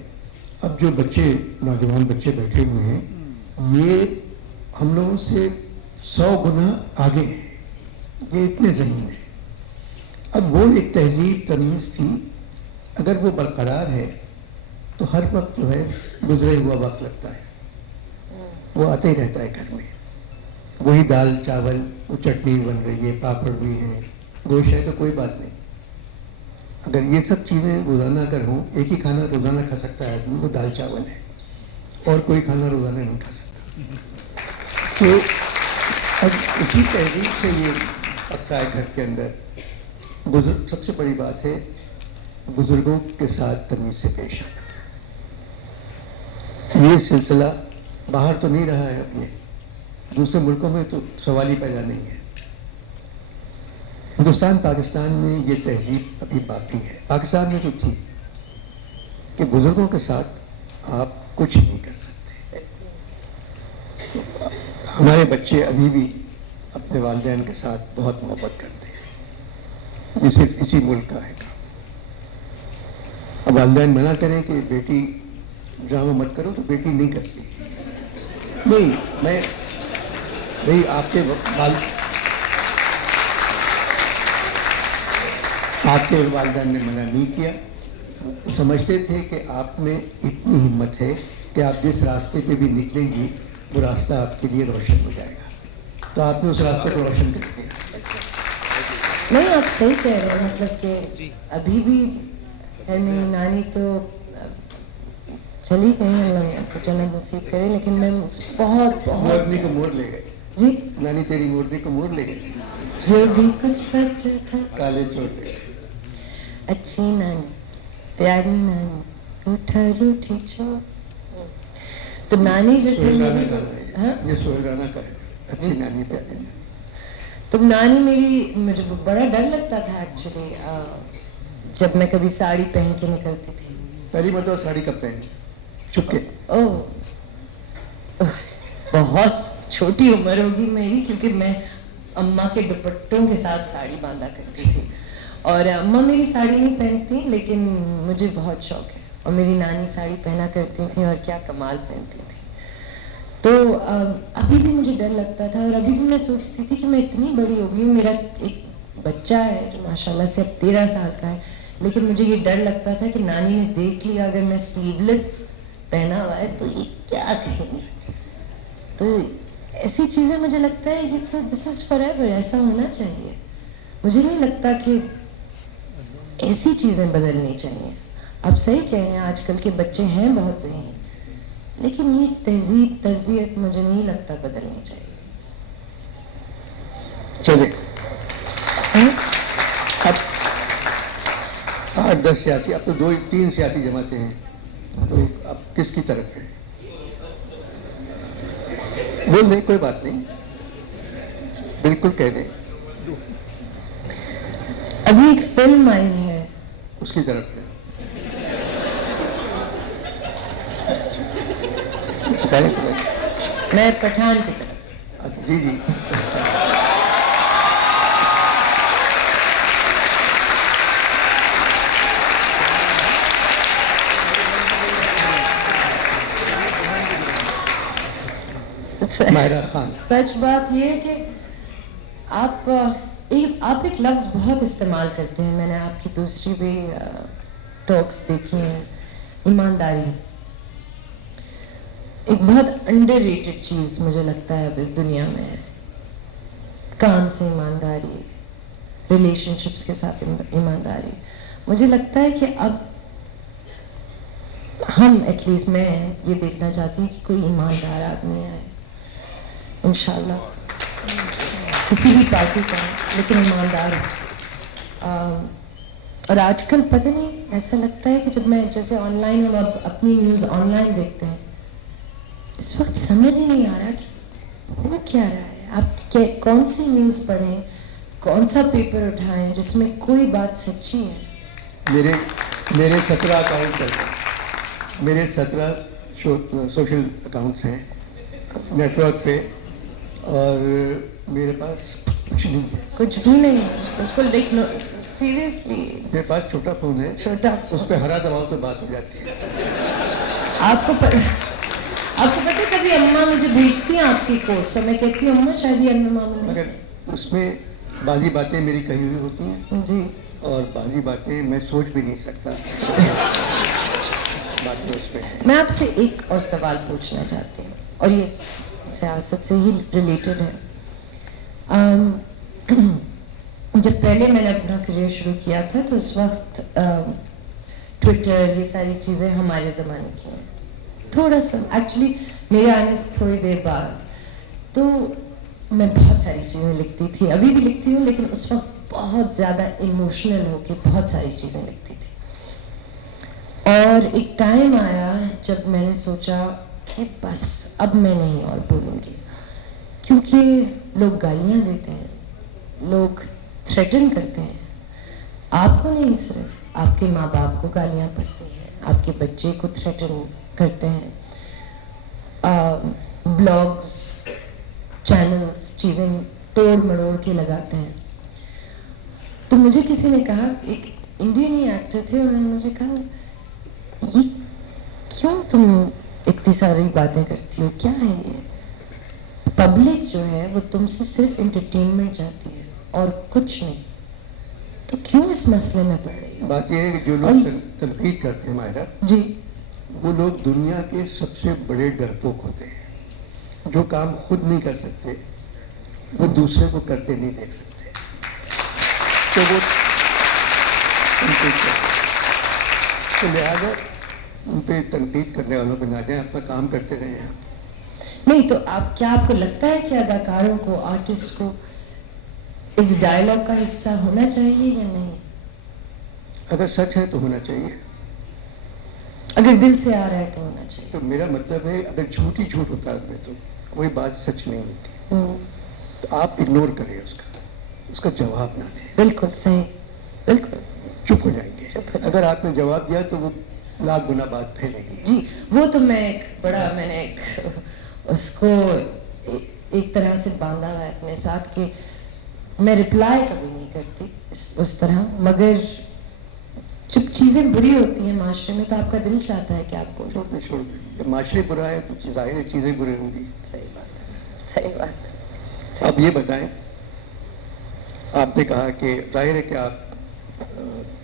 अब जो नौजवान बच्चे बैठे हुए हैं, ये हम लोगों से 100 गुना आगे हैं, ये इतने ज़हीन है। अब वो एक तहजीब तमीज़ थी, अगर वो बरकरार है तो हर वक्त जो है गुजरे हुआ वक्त लगता है, वो आते ही रहता है घर में। वही दाल चावल, वो चटनी बन रही है, पापड़ भी है, गोश्त है, तो कोई बात नहीं। अगर ये सब चीज़ें रोज़ाना अगर हों, एक ही खाना रोज़ाना खा सकता है आदमी, वो दाल चावल है, और कोई खाना रोज़ाना नहीं खा सकता। तो अब उसी तहजीब से ये पकता है घर के अंदर। सबसे बड़ी बात है बुजुर्गों के साथ तमीज़ से पेश आना। ये सिलसिला बाहर तो नहीं रहा है, अब ये दूसरे मुल्कों में तो सवाल ही पैदा नहीं है। हिंदुस्तान पाकिस्तान में ये तहजीब अभी बाकी है। पाकिस्तान में तो थी कि बुजुर्गों के साथ आप कुछ नहीं कर सकते। तो हमारे बच्चे अभी भी अपने वालिदैन के साथ बहुत मोहब्बत करते हैं। ये सिर्फ इसी मुल्क का है काम। वालिदैन मना करें कि बेटी ड्रामा मत करो तो बेटी नहीं करती। नहीं, मैं भाई आपके वालिदैन ने मना नहीं किया। वो समझते थे कि आप में इतनी हिम्मत है कि आप जिस रास्ते पे भी निकलेंगी वो रास्ता आपके लिए रोशन हो जाएगा, तो आपने उस रास्ते को रोशन कर दिया। नहीं, आप सही कह रहे हैं, मतलब कि अभी भी है, मेरी नानी तो चली गई, अल्लाह आपको जन्नत नसीब करे, लेकिन मैं बहुत मोरनी को मोड़ ले गए जी, नानी तेरी मोरनी को मोड़ ले गए, जो भी कुछ बचा था काले छोड़ गए। अच्छी नानी, प्यारी नानी, रूठा रूठी छोड़। तो नानी जो थी सोहेल राना मेरी, का है, हाँ? ये सोहेल राना का है, अच्छी नानी प्यारी नानी। तो नानी मेरी, मुझे बड़ा डर लगता था एक्चुअली, जब मैं कभी साड़ी पहन के निकलती थी। पहली मरतबा साड़ी कब पहनी? चुपके? ओह, बहुत छोटी उम्र होगी मेरी, क्योंकि मैं अम्मा के दुपट्टों के साथ साड़ी बांधा करती थी, और अम्मा मेरी साड़ी नहीं पहनती, लेकिन मुझे बहुत शौक है, और मेरी नानी साड़ी पहना करती थी, और क्या कमाल पहनती थी। तो अभी भी मुझे डर लगता था, और अभी भी मैं सोचती थी कि मैं इतनी बड़ी हो गई हूँ, मेरा एक बच्चा है जो माशाल्लाह से अब 13 साल का है, लेकिन मुझे ये डर लगता था कि नानी ने देख लिया अगर मैं स्लीवलेस पहना हुआ है तो ये क्या कहेंगी। तो ऐसी चीज़ें मुझे लगता है ये तो दिस इज़ फॉरएवर, ऐसा होना चाहिए। मुझे नहीं लगता कि ऐसी चीज़ें बदलनी चाहिए। आप सही कह रहे हैं, आजकल के बच्चे हैं बहुत सही, लेकिन ये तहजीब तरबियत मुझे नहीं लगता बदलनी चाहिए। चलिए, अब 8-10 सियासी, अब तो 2-3 सियासी जमातें हैं, तो अब किसकी तरफ है? बोल दें, कोई बात नहीं, बिल्कुल कह दें। अभी एक फिल्म आई है, उसकी तरफ है, बताइए। मैं पठान की तरफ। जी जी। माहिरा खान, सच बात ये है कि आप एक लफ्ज़ बहुत इस्तेमाल करते हैं, मैंने आपकी दूसरी भी टॉक्स देखी हैं, ईमानदारी। एक बहुत अंडररेटेड चीज़ मुझे लगता है अब इस दुनिया में है। काम से ईमानदारी, रिलेशनशिप्स के साथ ईमानदारी। मुझे लगता है कि अब हम, एटलीस्ट मैं ये देखना चाहती हूँ कि कोई ईमानदार आदमी आए, इंशाल्लाह, किसी भी पार्टी का, लेकिन ईमानदार। और आजकल पता नहीं, ऐसा लगता है कि जब मैं, जैसे ऑनलाइन हम अब अपनी न्यूज़ ऑनलाइन देखते हैं, इस वक्त समझ ही नहीं आ रहा कि वो क्या रहा है। आप कौन सी न्यूज़ पढ़ें, कौन सा पेपर उठाएं जिसमें कोई बात सच्ची है। मेरे 17 अकाउंट हैं, मेरे 17 सोशल अकाउंट्स हैं नेटवर्क पे, और मेरे पास कुछ नहीं है। कुछ भी नहीं है, बिल्कुल। देखो सीरियसली, मेरे पास छोटा फोन है, छोटा, उस पर हरा दबाव पे बात हो जाती है। आपको पता है, कभी अम्मा मुझे भेजती हैं आपकी कोट, मैं कहती हूँ अम्मा शायद ये अम्मा, मगर उसमें बाजी बातें मेरी कही हुई होती हैं जी, और बाजी बातें मैं सोच भी नहीं सकता। बातें उस पर हैं। मैं आपसे एक और सवाल पूछना चाहती हूँ, और ये सियासत से ही रिलेटेड है। जब पहले मैंने अपना करियर शुरू किया था तो उस वक्त ट्विटर, ये सारी चीज़ें हमारे ज़माने की हैं, थोड़ा सा एक्चुअली मेरे आने से थोड़ी देर बाद। तो मैं बहुत सारी चीज़ें लिखती थी, अभी भी लिखती हूँ, लेकिन उस वक्त बहुत ज़्यादा इमोशनल होके बहुत सारी चीज़ें लिखती थी। और एक टाइम आया जब मैंने सोचा कि बस अब मैं नहीं और बोलूँगी, क्योंकि लोग गालियाँ देते हैं, लोग थ्रेटन करते हैं। आपको नहीं, सिर्फ आपके माँ बाप को गालियाँ पड़ती हैं, आपके बच्चे को थ्रेटन करते हैं, ब्लॉग्स, चैनल्स चीज़ें तोड़ मरोड़ के लगाते हैं। तो मुझे किसी ने कहा, एक इंडियन ही एक्टर थे, उन्होंने मुझे कहा ये क्यों तुम इतनी सारी बातें करती हो, क्या है ये? पब्लिक जो है वो तुमसे सिर्फ एंटरटेनमेंट चाहती है और कुछ नहीं, तो क्यों इस मसले में पड़ रही हो? बात यह है कि जो लोग तनकीद करते हैं मायरा, जी, वो लोग दुनिया के सबसे बड़े डरपोक होते हैं। जो काम खुद नहीं कर सकते वो दूसरे को करते नहीं देख सकते, तो वो तनकीद करते हैं। तो लिहाजा उन पे तनकीद करने वालों पे ना जाए, अपना काम करते रहें आप। नहीं तो आप क्या, आपको लगता है कि अदाकारों को, आर्टिस्ट को इस डायलॉग का हिस्सा होना चाहिए या नहीं? अगर सच है तो होना चाहिए, अगर दिल से आ रहा है तो होना चाहिए। तो मेरा मतलब है अगर झूठ ही झूठ होता है तो वही बात सच नहीं होती, तो आप इग्नोर करें उसका जवाब ना दें। बिल्कुल सही, बिल्कुल चुप हो जाएंगे। अगर आपने जवाब दिया तो वो लाख गुना बात फैलेगी। जी, वो तो मैं एक बड़ा, मैंने एक उसको एक तरह से बांधा हुआ है अपने साथ कि मैं रिप्लाई कभी नहीं करती उस तरह, मगर जब चीजें बुरी होती हैं माशरे में तो आपका दिल चाहता है कि आप बोलो। छोड़ दे, माशरे बुरा है तो जाहिर है चीजें बुरी होंगी। सही बात है, सही बात है। अब ये बताएं, आपने कहा कि जाहिर है कि आप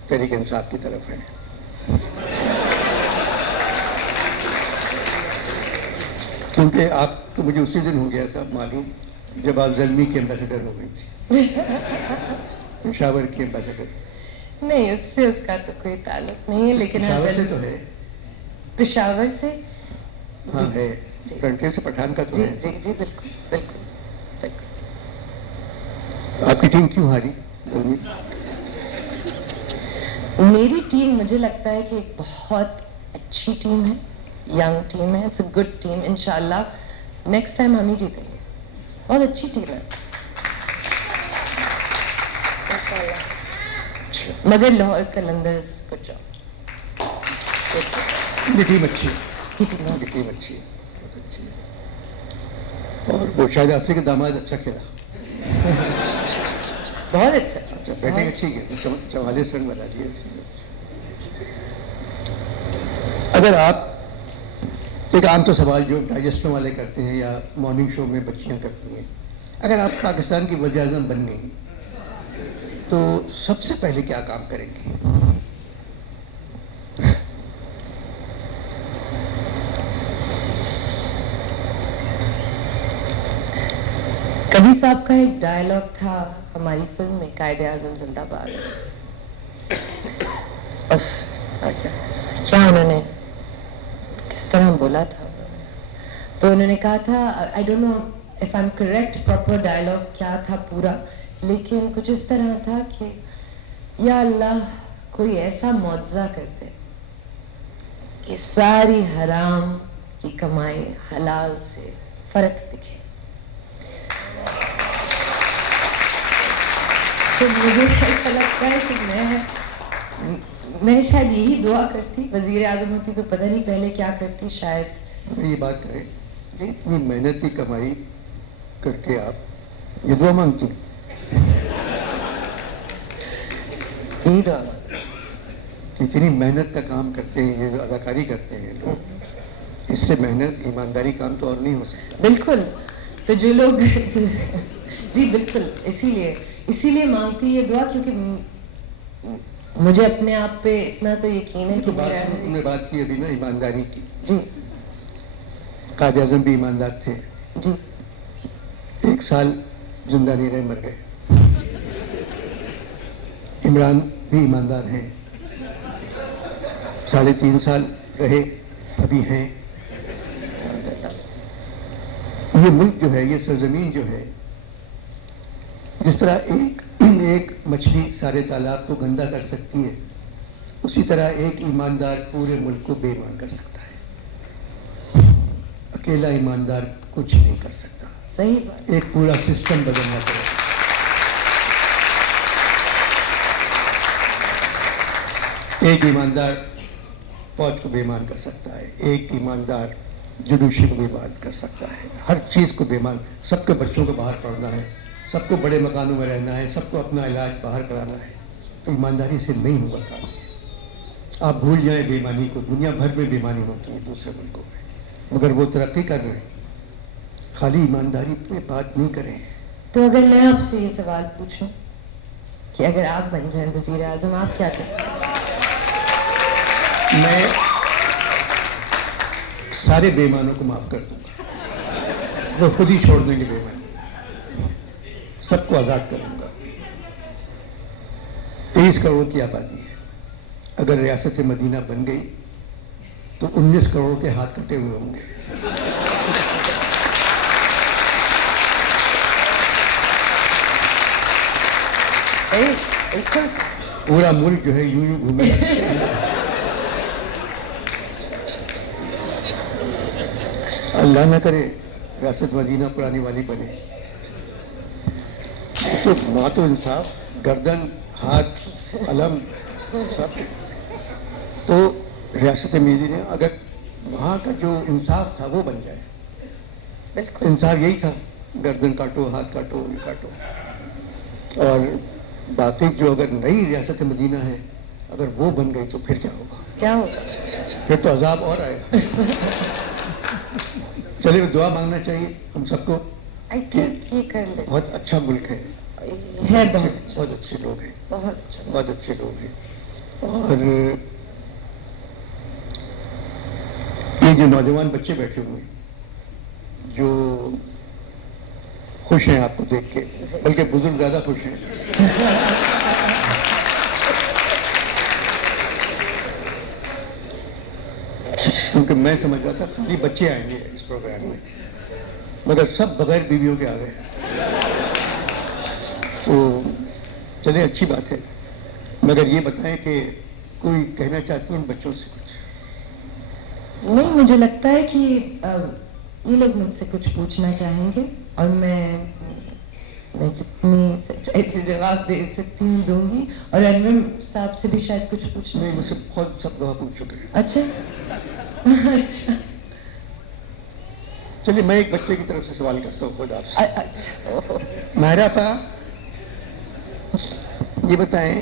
तहरीक इंसाफ की तरफ हैं, क्योंकि आप तो मुझे उसी दिन हो गया था मालूम जब आप ज़ल्मी की एम्बेसडर हो गई थी, पेशावर की एम्बेसडर। नहीं, उससे उसका तो कोई ताल्लुक नहीं है, लेकिन पेशावर से तो है। पेशावर से हाँ है, कंट्री से पठान का तो जी, है। जी जी, बिल्कुल बिल्कुल बिल्कुल। आपकी टीम क्यों हारी ज़ल्मी? मेरी टीम, मुझे लगता है कि एक बहुत अच्छी टीम है, यंग टीम है, इट्स अ गुड टीम। इंशाल्लाह नेक्स्ट टाइम हम ही जीतेंगे, बहुत अच्छी टीम है इंशाल्लाह। मगर लाहौर कलंदर्स गुड जॉब, ये टीम अच्छी है, की टीम ये टीम अच्छी है, बहुत अच्छी है। और वो शायद आपसे के दामाद अच्छा खेला, बहुत अच्छा। अच्छा बैटिंग अच्छी की, 44 रन बना दिए। अगर आप एक आम तो सवाल जो डाइजेस्टों वाले करते हैं या मॉर्निंग शो में बच्चियां करती हैं, अगर आप पाकिस्तान की वज़ीर आज़म बन गई तो सबसे पहले क्या काम करेंगे? कबीर साहब का एक डायलॉग था हमारी फिल्म में, कायदे आज़म जिंदाबाद। क्या उन्होंने किस तरह बोला था उन्होंने, तो उन्होंने कहा था, I don't know if I am correct, proper dialogue क्या था पूरा, लेकिन कुछ इस तरह था कि या अल्लाह कोई ऐसा मुआवजा कर दे कि सारी हराम की कमाई हलाल से फर्क दिखे। तो मुझे ऐसा लगता है कि मैं शायद यही दुआ करती, वजीर आजम होती तो पता नहीं पहले क्या करती शायद। ये बात करें जी, इतनी मेहनती कमाई करके आप ये दुआ मांगती, यही दुआ। कितनी मेहनत का काम करते हैं ये अदाकारी करते हैं लोग, इससे मेहनत ईमानदारी काम तो और नहीं हो सकता। बिल्कुल, तो जो लोग जी बिल्कुल, इसीलिए मांगती ये दुआ, क्योंकि मुझे अपने आप पे इतना तो यकीन है कि तुमने बात की अभी ना ईमानदारी की, जी कायदे आज़म भी ईमानदार थे जी, 1 साल जिंदा नहीं रहे, मर गए। इमरान भी ईमानदार हैं, 3.5 साल रहे, अभी हैं। ये मुल्क जो है, ये सरजमीन जो है, जिस तरह एक मछली सारे तालाब को गंदा कर सकती है, उसी तरह एक ईमानदार पूरे मुल्क को बेईमान कर सकता है। अकेला ईमानदार कुछ नहीं कर सकता, सही बात। एक पूरा सिस्टम बदलना पड़ेगा। एक ईमानदार फौज को बेईमान कर सकता है, एक ईमानदार जुडिशरी को बेईमान कर सकता है, हर चीज़ को बेईमान। सबके बच्चों को बाहर पढ़ना है, सबको बड़े मकानों में रहना है, सबको अपना इलाज बाहर कराना है, तो ईमानदारी से नहीं होगा काम। आप भूल जाएं बेईमानी को। दुनिया भर में बेईमानी होती है दूसरे मुल्कों में, मगर वो तरक्की कर रहे हैं। खाली ईमानदारी पे बात नहीं करें। तो अगर मैं आपसे ये सवाल पूछूं कि अगर आप बन जाएं वजीर आजम, आप क्या करें? मैं सारे बेईमानों को माफ कर दूंगा, वो खुद ही छोड़ देंगे बेईमानी, सबको आजाद करूंगा। 23 करोड़ की आबादी है, अगर रियासत मदीना बन गई तो 19 करोड़ के हाथ कटे हुए होंगे। पूरा मुल्क जो है यूं यूं घूमेगा। अल्लाह ना करे रियासत मदीना पुरानी वाली बने तो वहाँ तो इंसाफ, गर्दन, हाथ, अलम सब। तो रियासत मदीना अगर वहाँ का जो इंसाफ था वो बन जाए, इंसाफ यही था, गर्दन काटो, हाथ काटो, ये काटो। और बाकी जो अगर नई रियासत मदीना है, अगर वो बन गई तो फिर क्या होगा? क्या होगा? फिर तो अजाब और आएगा। चलिए दुआ मांगना चाहिए हम सबको। आई थिंक ये कर ले। बहुत अच्छा मुल्क है, बहुत अच्छे लोग हैं, बहुत अच्छे लोग हैं। और ये जो नौजवान बच्चे बैठे हुए हैं जो खुश हैं आपको देख के, बल्कि बुजुर्ग ज्यादा खुश हैं। क्योंकि मैं समझ रहा था खाली बच्चे आएंगे इस प्रोग्राम में, मगर सब बगैर बीवियों के आ गए। तो चलिए अच्छी बात है, मगर ये बताएं कि कोई कहना चाहती हैं इन बच्चों से कुछ? नहीं, मुझे लगता है कि ये लोग मुझसे कुछ पूछना चाहेंगे और मैं जितनी सच्चाई से जवाब दे सकती हूँ दूंगी। और अनवर साहब से भी शायद कुछ पूछना। नहीं, मुझसे बहुत सब लोग पूछ चुके हैं। अच्छा अच्छा, चलिए मैं एक बच्चे की तरफ से सवाल करता हूँ खुद आपसे। अच्छा, मायरा पा, ये बताएं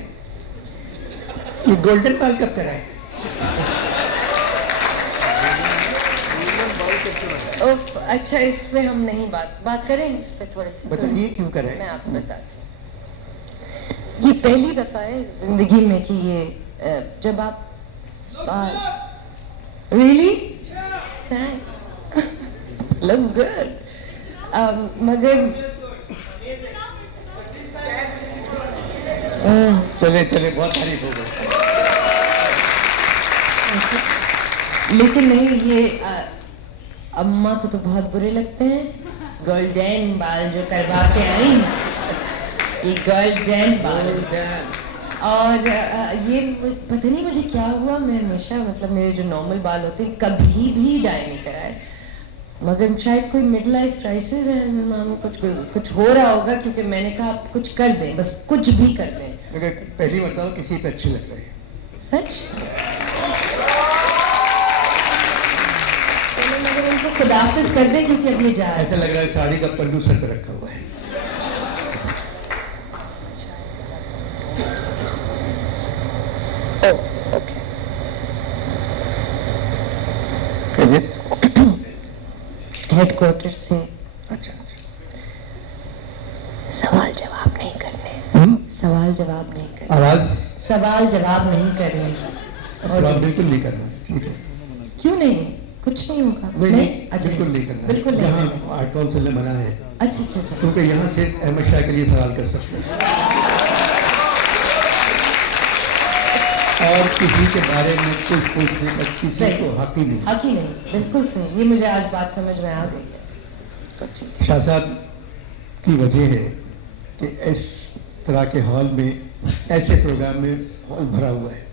ये गोल्डन बॉल कब कराए? अच्छा, इस पे हम नहीं बात करें, इस पे थोड़े बताइए क्यों कराए? मैं आपको बताती हूँ। ये पहली दफा है जिंदगी में कि ये जब आप रियली थैंक्स लुक्स गुड, मगर चले चले बहुत तारीफ हो गई। लेकिन नहीं, ये अम्मा को तो बहुत बुरे लगते हैं। गोल्डन बाल जो करवा के आई, ये गोल्डन बाल। और ये पता नहीं मुझे क्या हुआ, मैं हमेशा मतलब मेरे जो नॉर्मल बाल होते हैं कभी भी डाई नहीं कराए, मगर शायद कोई मिड लाइफ क्राइसिस है, मानो कुछ हो रहा होगा, क्योंकि मैंने कहा आप कुछ कर दें, बस कुछ भी कर दें। मगर पहली बताओ किसी पे अच्छी लग रही है? सच? मगर उनको खुदाफिज कर दें, क्योंकि अब ये जा ऐसा लग रहा है साड़ी का पल्लू सर पे रखा हुआ है। ओके। हेडक्वार्टर से अच्छा, सवाल जवाब नहीं करने, सवाल जवाब नहीं करने, आवाज सवाल जवाब नहीं करने। सवाल बिल्कुल नहीं करना, ठीक है? क्यों नहीं? कुछ नहीं होगा। नहीं, अच्छा, बिल्कुल नहीं करना, बिल्कुल नहीं। यहाँ आर्ट काउंसिल ने मना है। अच्छा अच्छा अच्छा, क्योंकि यहाँ से अहमद शाह के लिए सवाल कर सकते हैं और किसी के बारे में कुछ पूछने का किसी को हक ही नहीं। हक ही नहीं, बिल्कुल सही। ये मुझे आज बात समझ में आ गई है। तो ठीक है। शाह साहब की वजह है कि इस तरह के हॉल में, ऐसे प्रोग्राम में हॉल भरा हुआ है,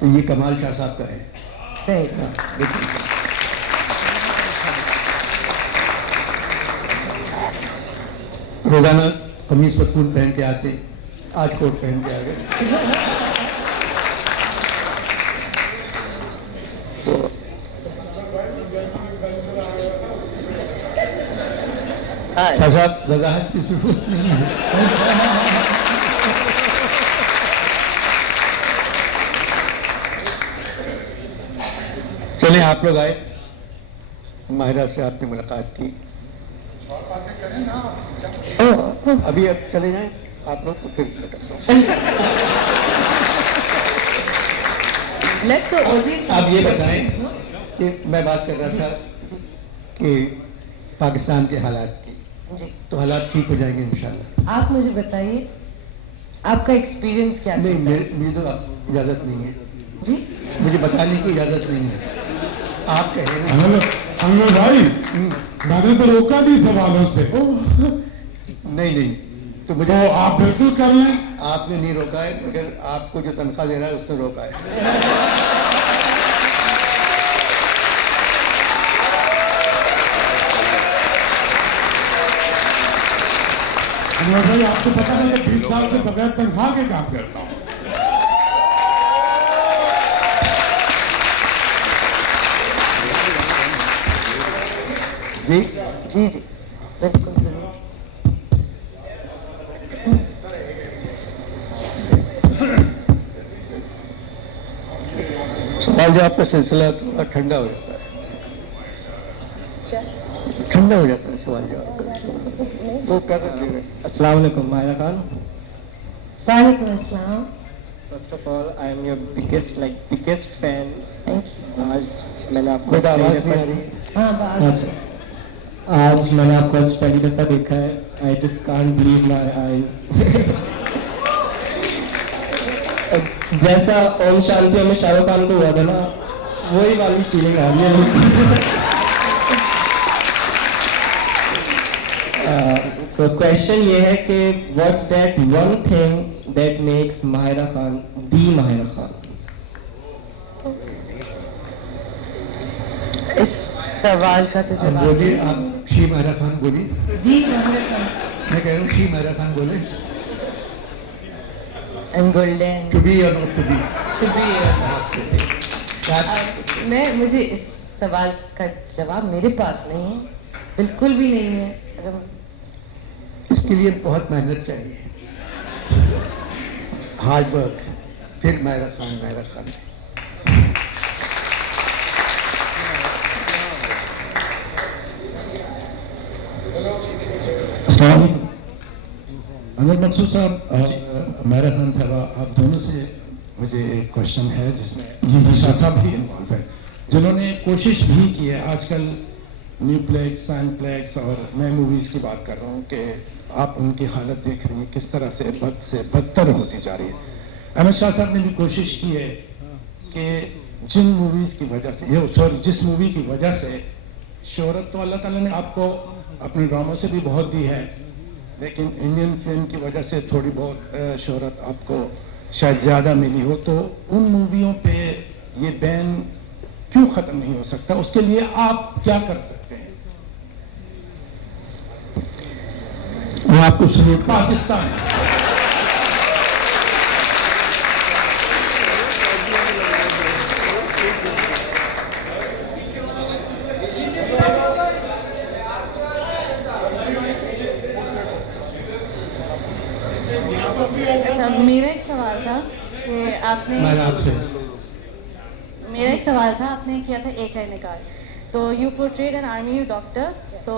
तो ये कमाल शाह साहब का है। सही। बिल्कुल। रोजाना कमीज पतलून पहन के आते, आज कोट पहन के आ गए। शाह साहब वजाहत की जरूरत नहीं है। चले आप लोग आए, माहिरा से आपने मुलाकात की, अभी अब चले जाएं आप लोग तो फिर करता हूँ। आप ये बताएं कि मैं बात कर रहा था कि पाकिस्तान के हालात की, जी, तो हालात ठीक हो जाएंगे इंशाल्लाह। आप मुझे बताइए आपका एक्सपीरियंस क्या नहीं, कहता है? मुझे तो इजाज़त नहीं है जी, मुझे बताने की इजाज़त नहीं है, आप कहें ना। अनवर भाई, मैंने तो रोका नहीं सवालों से। नहीं तो मुझे तो आप बिल्कुल कर लें। आपने नहीं रोका है, मगर आपको जो तनख्वाह दे रहा है उसने रोका है। अनवर भाई, आपको पता नहीं कि 20 साल से बगैर तनख्वाह के काम करता हूँ। जी जी जी, बिल्कुल जरूर। सवाल जवाब का सिलसिला थोड़ा ठंडा हो जाता है, ठंडा हो जाता है सवाल जवाब का। वो क्या करते हैं? अस्सलाम वालेकुम माहिरा खान। वालेकुम अस्सलाम। First of all I am your biggest fan. Thank you. आज मैंने आपको कोई आवाज़ नहीं आ रही। हाँ, बात आज मैंने आपको आज पहली दफा देखा है। I just can't believe my eyes. जैसा ओम शांति में शाहरुख खान को हुआ था ना, वही वाली फीलिंग आ रही है। सो क्वेश्चन ये है कि what's that one thing that makes Mahira Khan the Mahira Khan? इस सवाल का तो अब जवाब बोलिए, आप शी माहिरा खान बोलिए। दी माहिरा खान। मैं कह रहा हूँ शी माहिरा खान बोले। एंड गोल्डन टू बी और not to be. To be. क्या मैं मुझे इस सवाल का जवाब मेरे पास नहीं है, बिल्कुल भी नहीं है। अगर इसके लिए बहुत मेहनत चाहिए, हार्ड वर्क, फिर माहिरा खान। अस्सलाम वालेकुम। अनवर मकसूद साहब और माहिरा खान साहबा, आप दोनों से मुझे एक क्वेश्चन है जिसमें शाह साहब भी इन्वॉल्व है, जिन्होंने कोशिश भी की है। आजकल न्यू प्लेक्स, साइनप्लेक्स और मैं मूवीज़ की बात कर रहा हूँ कि आप उनकी हालत देख रही हैं किस तरह से बद से बदतर होती जा रही है। अहमद शाह साहब ने भी कोशिश की है कि जिन मूवीज़ की वजह से जिस मूवी की वजह से शोहरत तो अल्लाह ताला ने आपको अपने ड्रामों से भी बहुत दी है, लेकिन इंडियन फिल्म की वजह से थोड़ी बहुत शोहरत आपको शायद ज़्यादा मिली हो, तो उन मूवियों पे ये बैन क्यों ख़त्म नहीं हो सकता? उसके लिए आप क्या कर सकते हैं? मैं आपको सलूट पाकिस्तान अच्छा, मेरा एक सवाल था कि आपने मेरा एक सवाल था आपने किया था एक है निकाल, तो you portrayed an army doctor, तो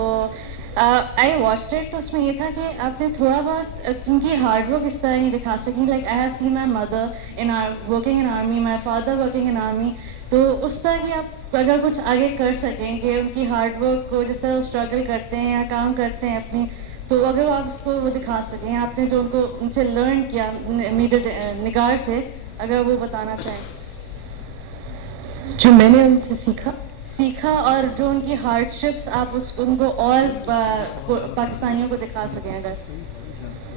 आई वॉच्ड इट, तो उसमें ये था कि आपने थोड़ा बहुत उनकी हार्डवर्क इस तरह नहीं दिखा सकी। Like I have seen my mother in working in army, my father working in army, तो उस तरह की आप अगर कुछ आगे कर सकें कि उनकी हार्डवर्क को जिस तरह वो स्ट्रगल करते हैं या काम करते हैं अपनी, तो अगर आप उसको वो दिखा सकें, आपने जो उनको उनसे लर्न किया मेजर निगार से, अगर वो बताना चाहें। जो मैंने उनसे सीखा और जो उनकी हार्डशिप्स आप उनको और पाकिस्तानियों को दिखा सकें अगर।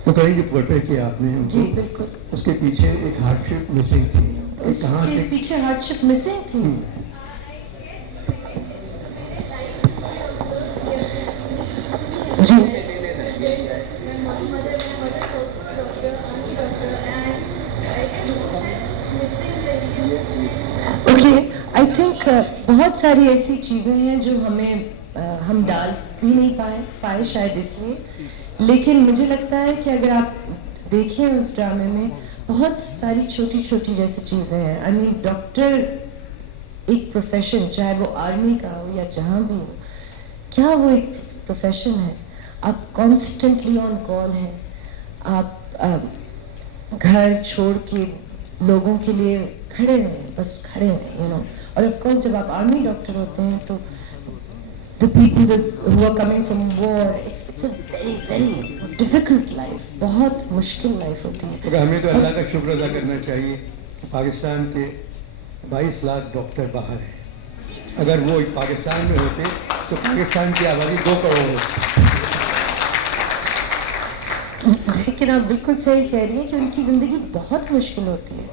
तो कहीं जो पोर्ट्रेट किया आपने जी बिल्कुल, उसके पीछे एक हार्डशिप मिसिंग थी, कहाँ उसके से? पीछे हार्डशिप मिसिंग थी। जी ओके, आई थिंक बहुत सारी ऐसी चीज़ें हैं जो हम डाल भी नहीं पाए शायद इसलिए, लेकिन मुझे लगता है कि अगर आप देखें उस ड्रामे में बहुत सारी छोटी छोटी जैसी चीज़ें हैं। आई मीन डॉक्टर एक प्रोफेशन, चाहे वो आर्मी का हो या जहाँ भी हो, क्या वो एक प्रोफेशन है? आप कॉन्स्टेंटली ऑन कॉल हैं, आप घर छोड़ के लोगों के लिए खड़े हैं, बस खड़े हैं, यू नो। और ऑफ कोर्स जब आप आर्मी डॉक्टर होते हैं तो the people who are coming from war, it's a very very difficult life, बहुत मुश्किल लाइफ होती है। तो हमें तो अल्लाह का शुक्र अदा करना चाहिए कि पाकिस्तान के 22 लाख डॉक्टर बाहर हैं। अगर वो पाकिस्तान में होते तो पाकिस्तान की आबादी 2 करोड़ होती। लेकिन आप बिल्कुल सही कह रही हैं कि उनकी ज़िंदगी बहुत मुश्किल होती है,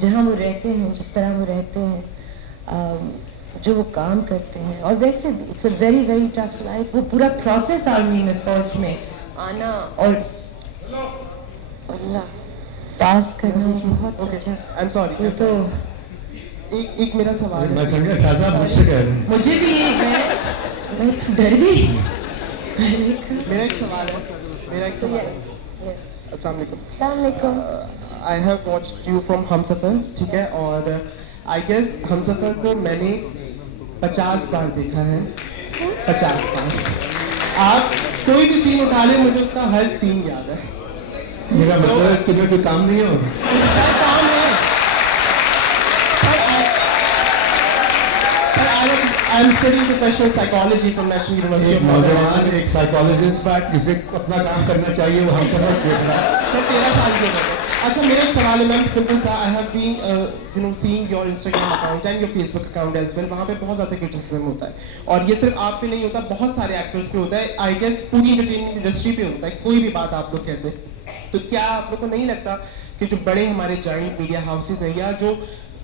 जहाँ वो रहते हैं, जिस तरह वो रहते हैं, जो वो काम करते हैं। और वैसे भी it's a very very tough life. वो पूरा प्रोसेस आर्मी में, फौज में आना और अल्लाह पास करना बहुत अच्छा। I am sorry. ये तो एक मेरा सवाल मैं है। समझा शाहजाद मुझसे कह रहे हैं। मुझे भी मैं तो डर गई। मेरा एक सवाल है। अस्सलाम वालेकुम। अस्सलाम वालेकुम। I have watched you from Humsafar, ठीक है, और आई गेस हमसफर को मैंने 50 बार देखा है, 50 बार। आप कोई भी सीन उठा ले, मुझे उसका हर सीन याद है। मेरा मतलब है तुम्हें कोई काम नहीं हो। क्या काम है? I am studying professional psychology from national university एक नौजवान, एक साइकोलॉजिस्ट जिसे अपना काम करना चाहिए, वो हम सब देख रहा है। सर 13 साल के हो। अच्छा, मेरा एक सवाल है मैम, सिंपल सा। I have been seeing your Instagram account and your Facebook account as well. वहाँ पे बहुत ज़्यादा क्रिटिसिज्म होता है, और ये सिर्फ आप पे नहीं होता, बहुत सारे एक्टर्स पे होता है। आई गेस पूरी एंटरटेनमेंट इंडस्ट्री पे होता है। कोई भी बात आप लोग कहते हैं, तो क्या आप लोग को नहीं लगता कि जो बड़े हमारे जाइंट मीडिया हाउसेज हैं या जो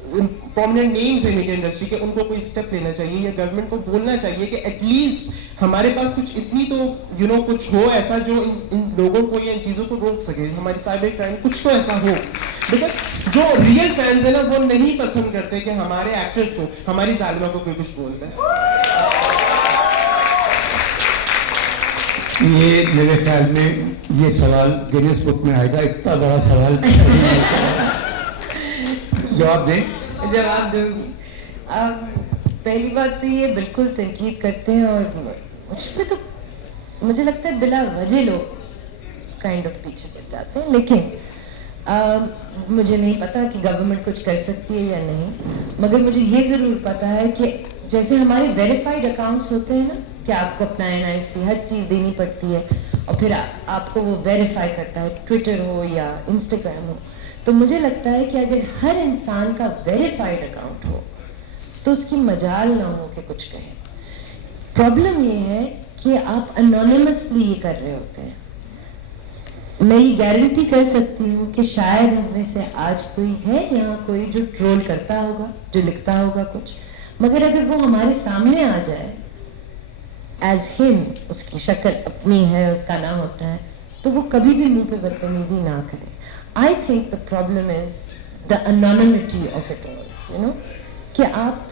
प्रोमिनेंट नेम्स है मीडिया इंडस्ट्री के, उनको कोई स्टेप लेना चाहिए या गवर्नमेंट को बोलना चाहिए कि एटलीस्ट हमारे पास कुछ इतनी तो कुछ हो ऐसा जो इन लोगों को या इन चीज़ों को रोक सके, हमारी साइबर क्राइम कुछ तो ऐसा हो। बिकॉज जो रियल फैंस है ना, वो नहीं पसंद करते कि हमारे एक्टर्स को, हमारी जालिमा को कोई कुछ बोलता है। ये मेरे ख्याल में ये सवाल गिनीज बुक में आएगा। इतना बड़ा सवाल जवाब दें। जवाब दूंगी। पहली बात तो ये बिल्कुल तनकीद करते हैं, और मुझ पे तो मुझे लगता है बिला वजह लोग काइंड ऑफ पीछे पड़ जाते हैं। लेकिन मुझे नहीं पता कि गवर्नमेंट कुछ कर सकती है या नहीं, मगर मुझे ये ज़रूर पता है कि जैसे हमारे वेरीफाइड अकाउंट्स होते हैं ना, कि आपको अपना NIC हर चीज़ देनी पड़ती है, और फिर आपको वो वेरीफाई करता है, ट्विटर हो या इंस्टाग्राम हो। तो मुझे लगता है कि अगर हर इंसान का वेरीफाइड अकाउंट हो तो उसकी मजाल ना हो कि कुछ कहे। प्रॉब्लम ये है कि आप अनोनिमसली ये कर रहे होते हैं। मैं ये गारंटी कर सकती हूँ कि शायद हम में से आज कोई है यहाँ, कोई जो ट्रोल करता होगा, जो लिखता होगा कुछ, मगर अगर वो हमारे सामने आ जाए एज हिम, उसकी शक्ल अपनी है, उसका नाम अपना है, तो वो कभी भी मुंह पे बदतमीजी ना करे। I think the problem is the anonymity of it all, you know, कि आप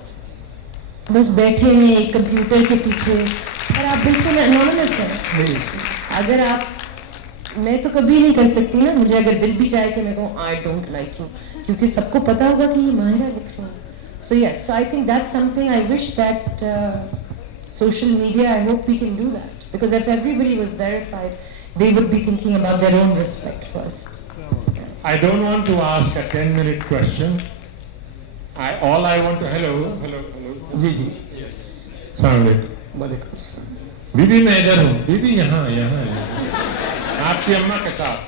बस बैठे हैं एक कंप्यूटर के पीछे और आप बिल्कुल anonymous हैं। अगर आप, मैं तो कभी नहीं कर सकती ना, मुझे अगर दिल भी चाहे कि मैं कहूँ I don't like you, क्योंकि सबको पता होगा कि ये माहिरा लिख रही है। So yes, so I think that's something I wish that social media, I hope we can do that, because if everybody was verified, they would be thinking about their own respect first. I don't want to ask a 10-minute question. All I want to, hello. Ji ji, Sound it. वालेकुम अस्सलाम। बीबी मैं इधर हूँ, बीबी यहाँ आपकी अम्मा के साथ।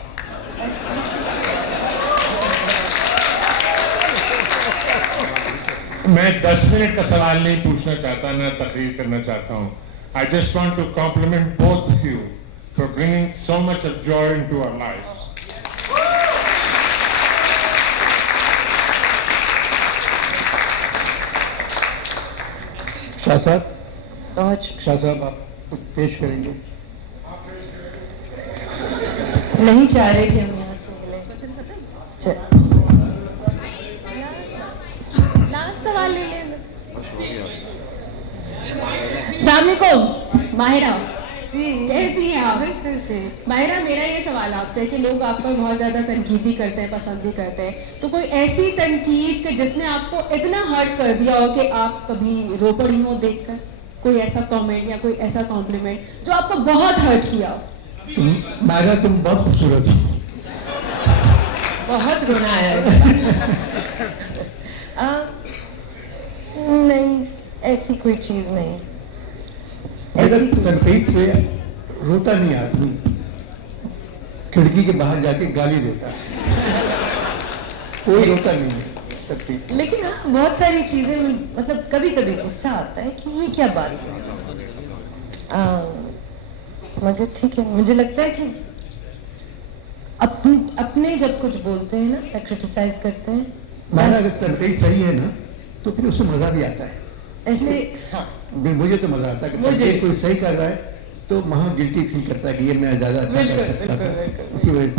मैं 10 मिनट का सवाल नहीं पूछना चाहता, ना तकरीर करना चाहता हूँ। I just want to compliment both of you for bringing so much of joy into our lives. Shah साहब, बहुत शाह साहब आप कुछ पेश करेंगे? नहीं चाह रहे कि हम यहाँ से मिलें। लास्ट सवाल ले लें। अस्सलाम वालेकुम माहिरा, कैसी हैं आप? बिल्कुल ठीक। मायरा, मेरा ये सवाल आपसे है कि लोग आप पर बहुत ज्यादा तनकीद भी करते हैं, पसंद भी करते हैं, तो कोई ऐसी तनकीद कि जिसने आपको इतना हर्ट कर दिया हो कि आप कभी रो पड़ी हो देखकर, कोई ऐसा कमेंट या कोई ऐसा कॉम्प्लीमेंट जो आपको बहुत हर्ट किया हो? मायरा तुम बहुत खूबसूरत हो। बहुत रोना आया नहीं, ऐसी कोई चीज नहीं। अगर तनकीद पे रोता नहीं आदमी, खिड़की के बाहर जाके गाली देता है, कोई रोता नहीं है तनकीद। लेकिन हाँ, बहुत सारी चीजें मतलब कभी कभी गुस्सा आता है कि ये क्या बात है, मगर ठीक है, मुझे लगता है कि अपने जब कुछ बोलते हैं ना या क्रिटिसाइज करते हैं, माना अगर तनकीद सही है ना तो फिर उससे मजा भी आता है। ऐसे हाँ, मुझे तो मजा आता है कि तनकीद कोई सही कर रहा है तो वहाँ गिल्टी फील करता है कि ये मैं ज्यादा अच्छा कर सकता था, इसी वजह से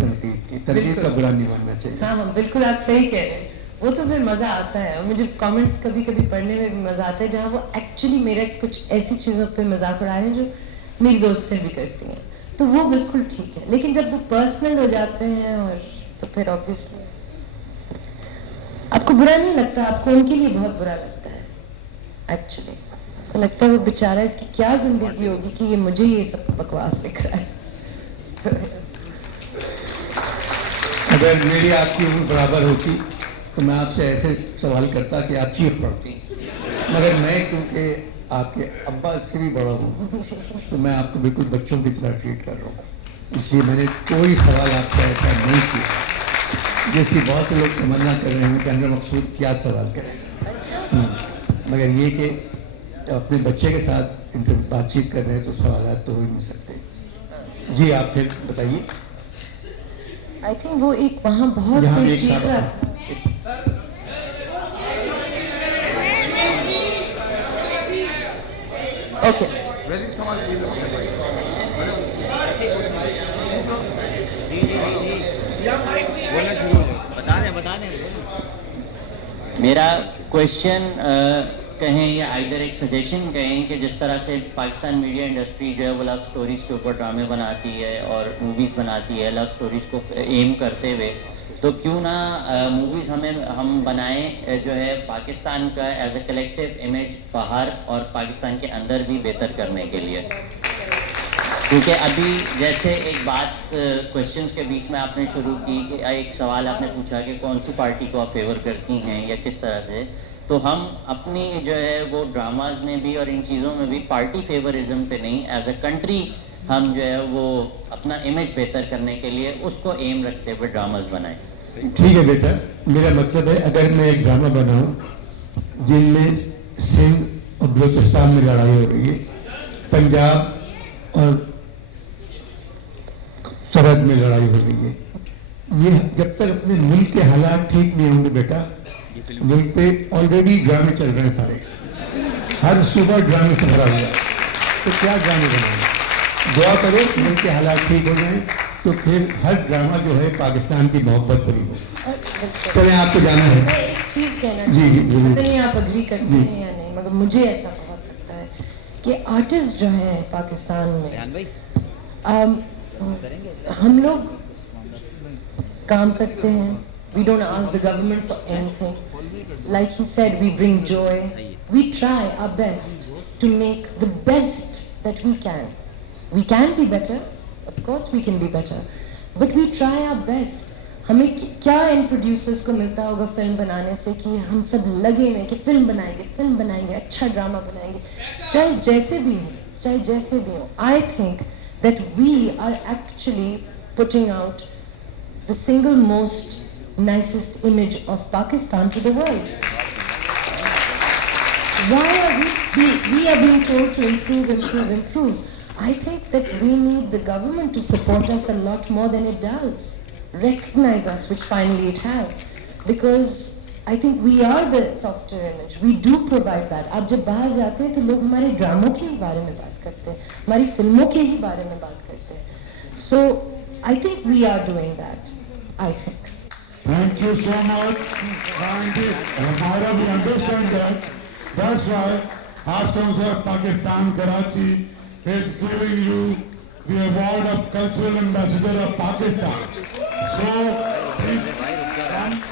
तनकीद का बुरा नहीं मानना चाहिए। हाँ हाँ बिल्कुल, आप सही कह रहे हैं। वो तो फिर मजा आता है, और मुझे कमेंट्स कभी कभी पढ़ने में भी मजा आता है जहाँ वो एक्चुअली मेरे कुछ ऐसी चीजों पे मजाक उड़ा रहे हैं जो मेरी दोस्तें भी करती हैं, तो वो बिल्कुल ठीक है। लेकिन जब वो पर्सनल हो जाते हैं और तो फिर ऑब्वियसली आपको बुरा नहीं लगता, आपको उनके लिए बहुत बुरा लगता है एक्चुअली। तो लगता है वो बेचारा, इसकी क्या जिंदगी होगी कि ये मुझे ये सब बकवास लिख रहा है। अगर मेरी आपकी उम्र बराबर होती तो मैं आपसे ऐसे सवाल करता कि आप चीख पड़ती, मगर मैं क्योंकि आपके अब्बा से भी बड़ा हूँ तो मैं आपको बिल्कुल बच्चों की तरह ट्रीट कर रहा हूँ, इसलिए मैंने कोई सवाल आपसे ऐसा नहीं किया जिसकी बहुत से लोग तमन्ना कर रहे हैं कि अनवर मकसूद क्या सवाल करें, मगर ये कि अपने बच्चे के साथ इनके बातचीत कर रहे हैं तो सवाल तो हो ही नहीं सकते। जी आप फिर बताइए। आई थिंक वो एक वहाँ बहुत यहाँ कोई एक चीख साथ- रहा था। ओके मेरा क्वेश्चन कहें या आइदर एक सजेशन कहें कि जिस तरह से पाकिस्तान मीडिया इंडस्ट्री जो है वो लव स्टोरीज़ के ऊपर ड्रामे बनाती है और मूवीज़ बनाती है लव स्टोरीज़ को एम करते हुए, तो क्यों ना मूवीज़ हम बनाएं जो है पाकिस्तान का एज ए कलेक्टिव इमेज बाहर और पाकिस्तान के अंदर भी बेहतर करने के लिए। क्योंकि अभी जैसे एक बात क्वेश्चंस के बीच में आपने शुरू की कि एक सवाल आपने पूछा कि कौन सी पार्टी को आप फेवर करती हैं या किस तरह से, तो हम अपनी जो है वो ड्रामाज में भी और इन चीज़ों में भी पार्टी फेवरिज्म पे नहीं, एज अ कंट्री हम जो है वो अपना इमेज बेहतर करने के लिए उसको एम रखते हुए ड्रामाज बनाएं। ठीक है बेटा, मेरा मतलब है अगर मैं एक ड्रामा बनाऊं जिनमें सिंध और बलूचिस्तान में लड़ाई हो रही है, पंजाब और सरहद में लड़ाई हो रही है, ये जब तक अपने मुल्क के हालात ठीक नहीं होंगे बेटा, मुल्क पे ऑलरेडी ड्रामे चल रहे हैं सारे, हर सुबह ड्रामे से भरा हुआ है, तो क्या ड्रामे बनाएंगे? दुआ करो मुल्क के हालात ठीक हो जाएं तो फिर हर ड्रामा जो है पाकिस्तान की मोहब्बत भरी हो। चले आपको जाना है। मैं एक चीज कहना जी, जी, चाहती हूँ, जी। पता नहीं आप अग्री करते हैं या नहीं, मगर मुझे ऐसा बहुत लगता है कि आर्टिस्ट जो हैं पाकिस्तान में, हम लोग काम करते हैं, we don't ask the government for anything. Like he said, we bring joy. We try our best to make the best that we can. We can be better, of course we can be better, but we try our best. हमें क्या इन producers को मिलता होगा film बनाने से कि हम सब लगे हुए कि फिल्म बनाएंगे, अच्छा ड्रामा बनाएंगे, चाहे जैसे भी हो। I think that we are actually putting out the single most nicest image of Pakistan to the world. Why are we are being told to improve? I think that we need the government to support us a lot more than it does. Recognize us, which finally it has. Because I think we are the softer image. We do provide that. आप जब बाहर जाते हैं तो लोग हमारे ड्रामों के ही बारे में बात करते हैं, हमारी फिल्मों के ही बारे में बात करते हैं. So I think we are doing that. I think. Thank you so much. Thank you. Myra, we understand that. That's why House Council of Pakistan, Karachi, is giving you the award of Cultural Ambassador of Pakistan. So please come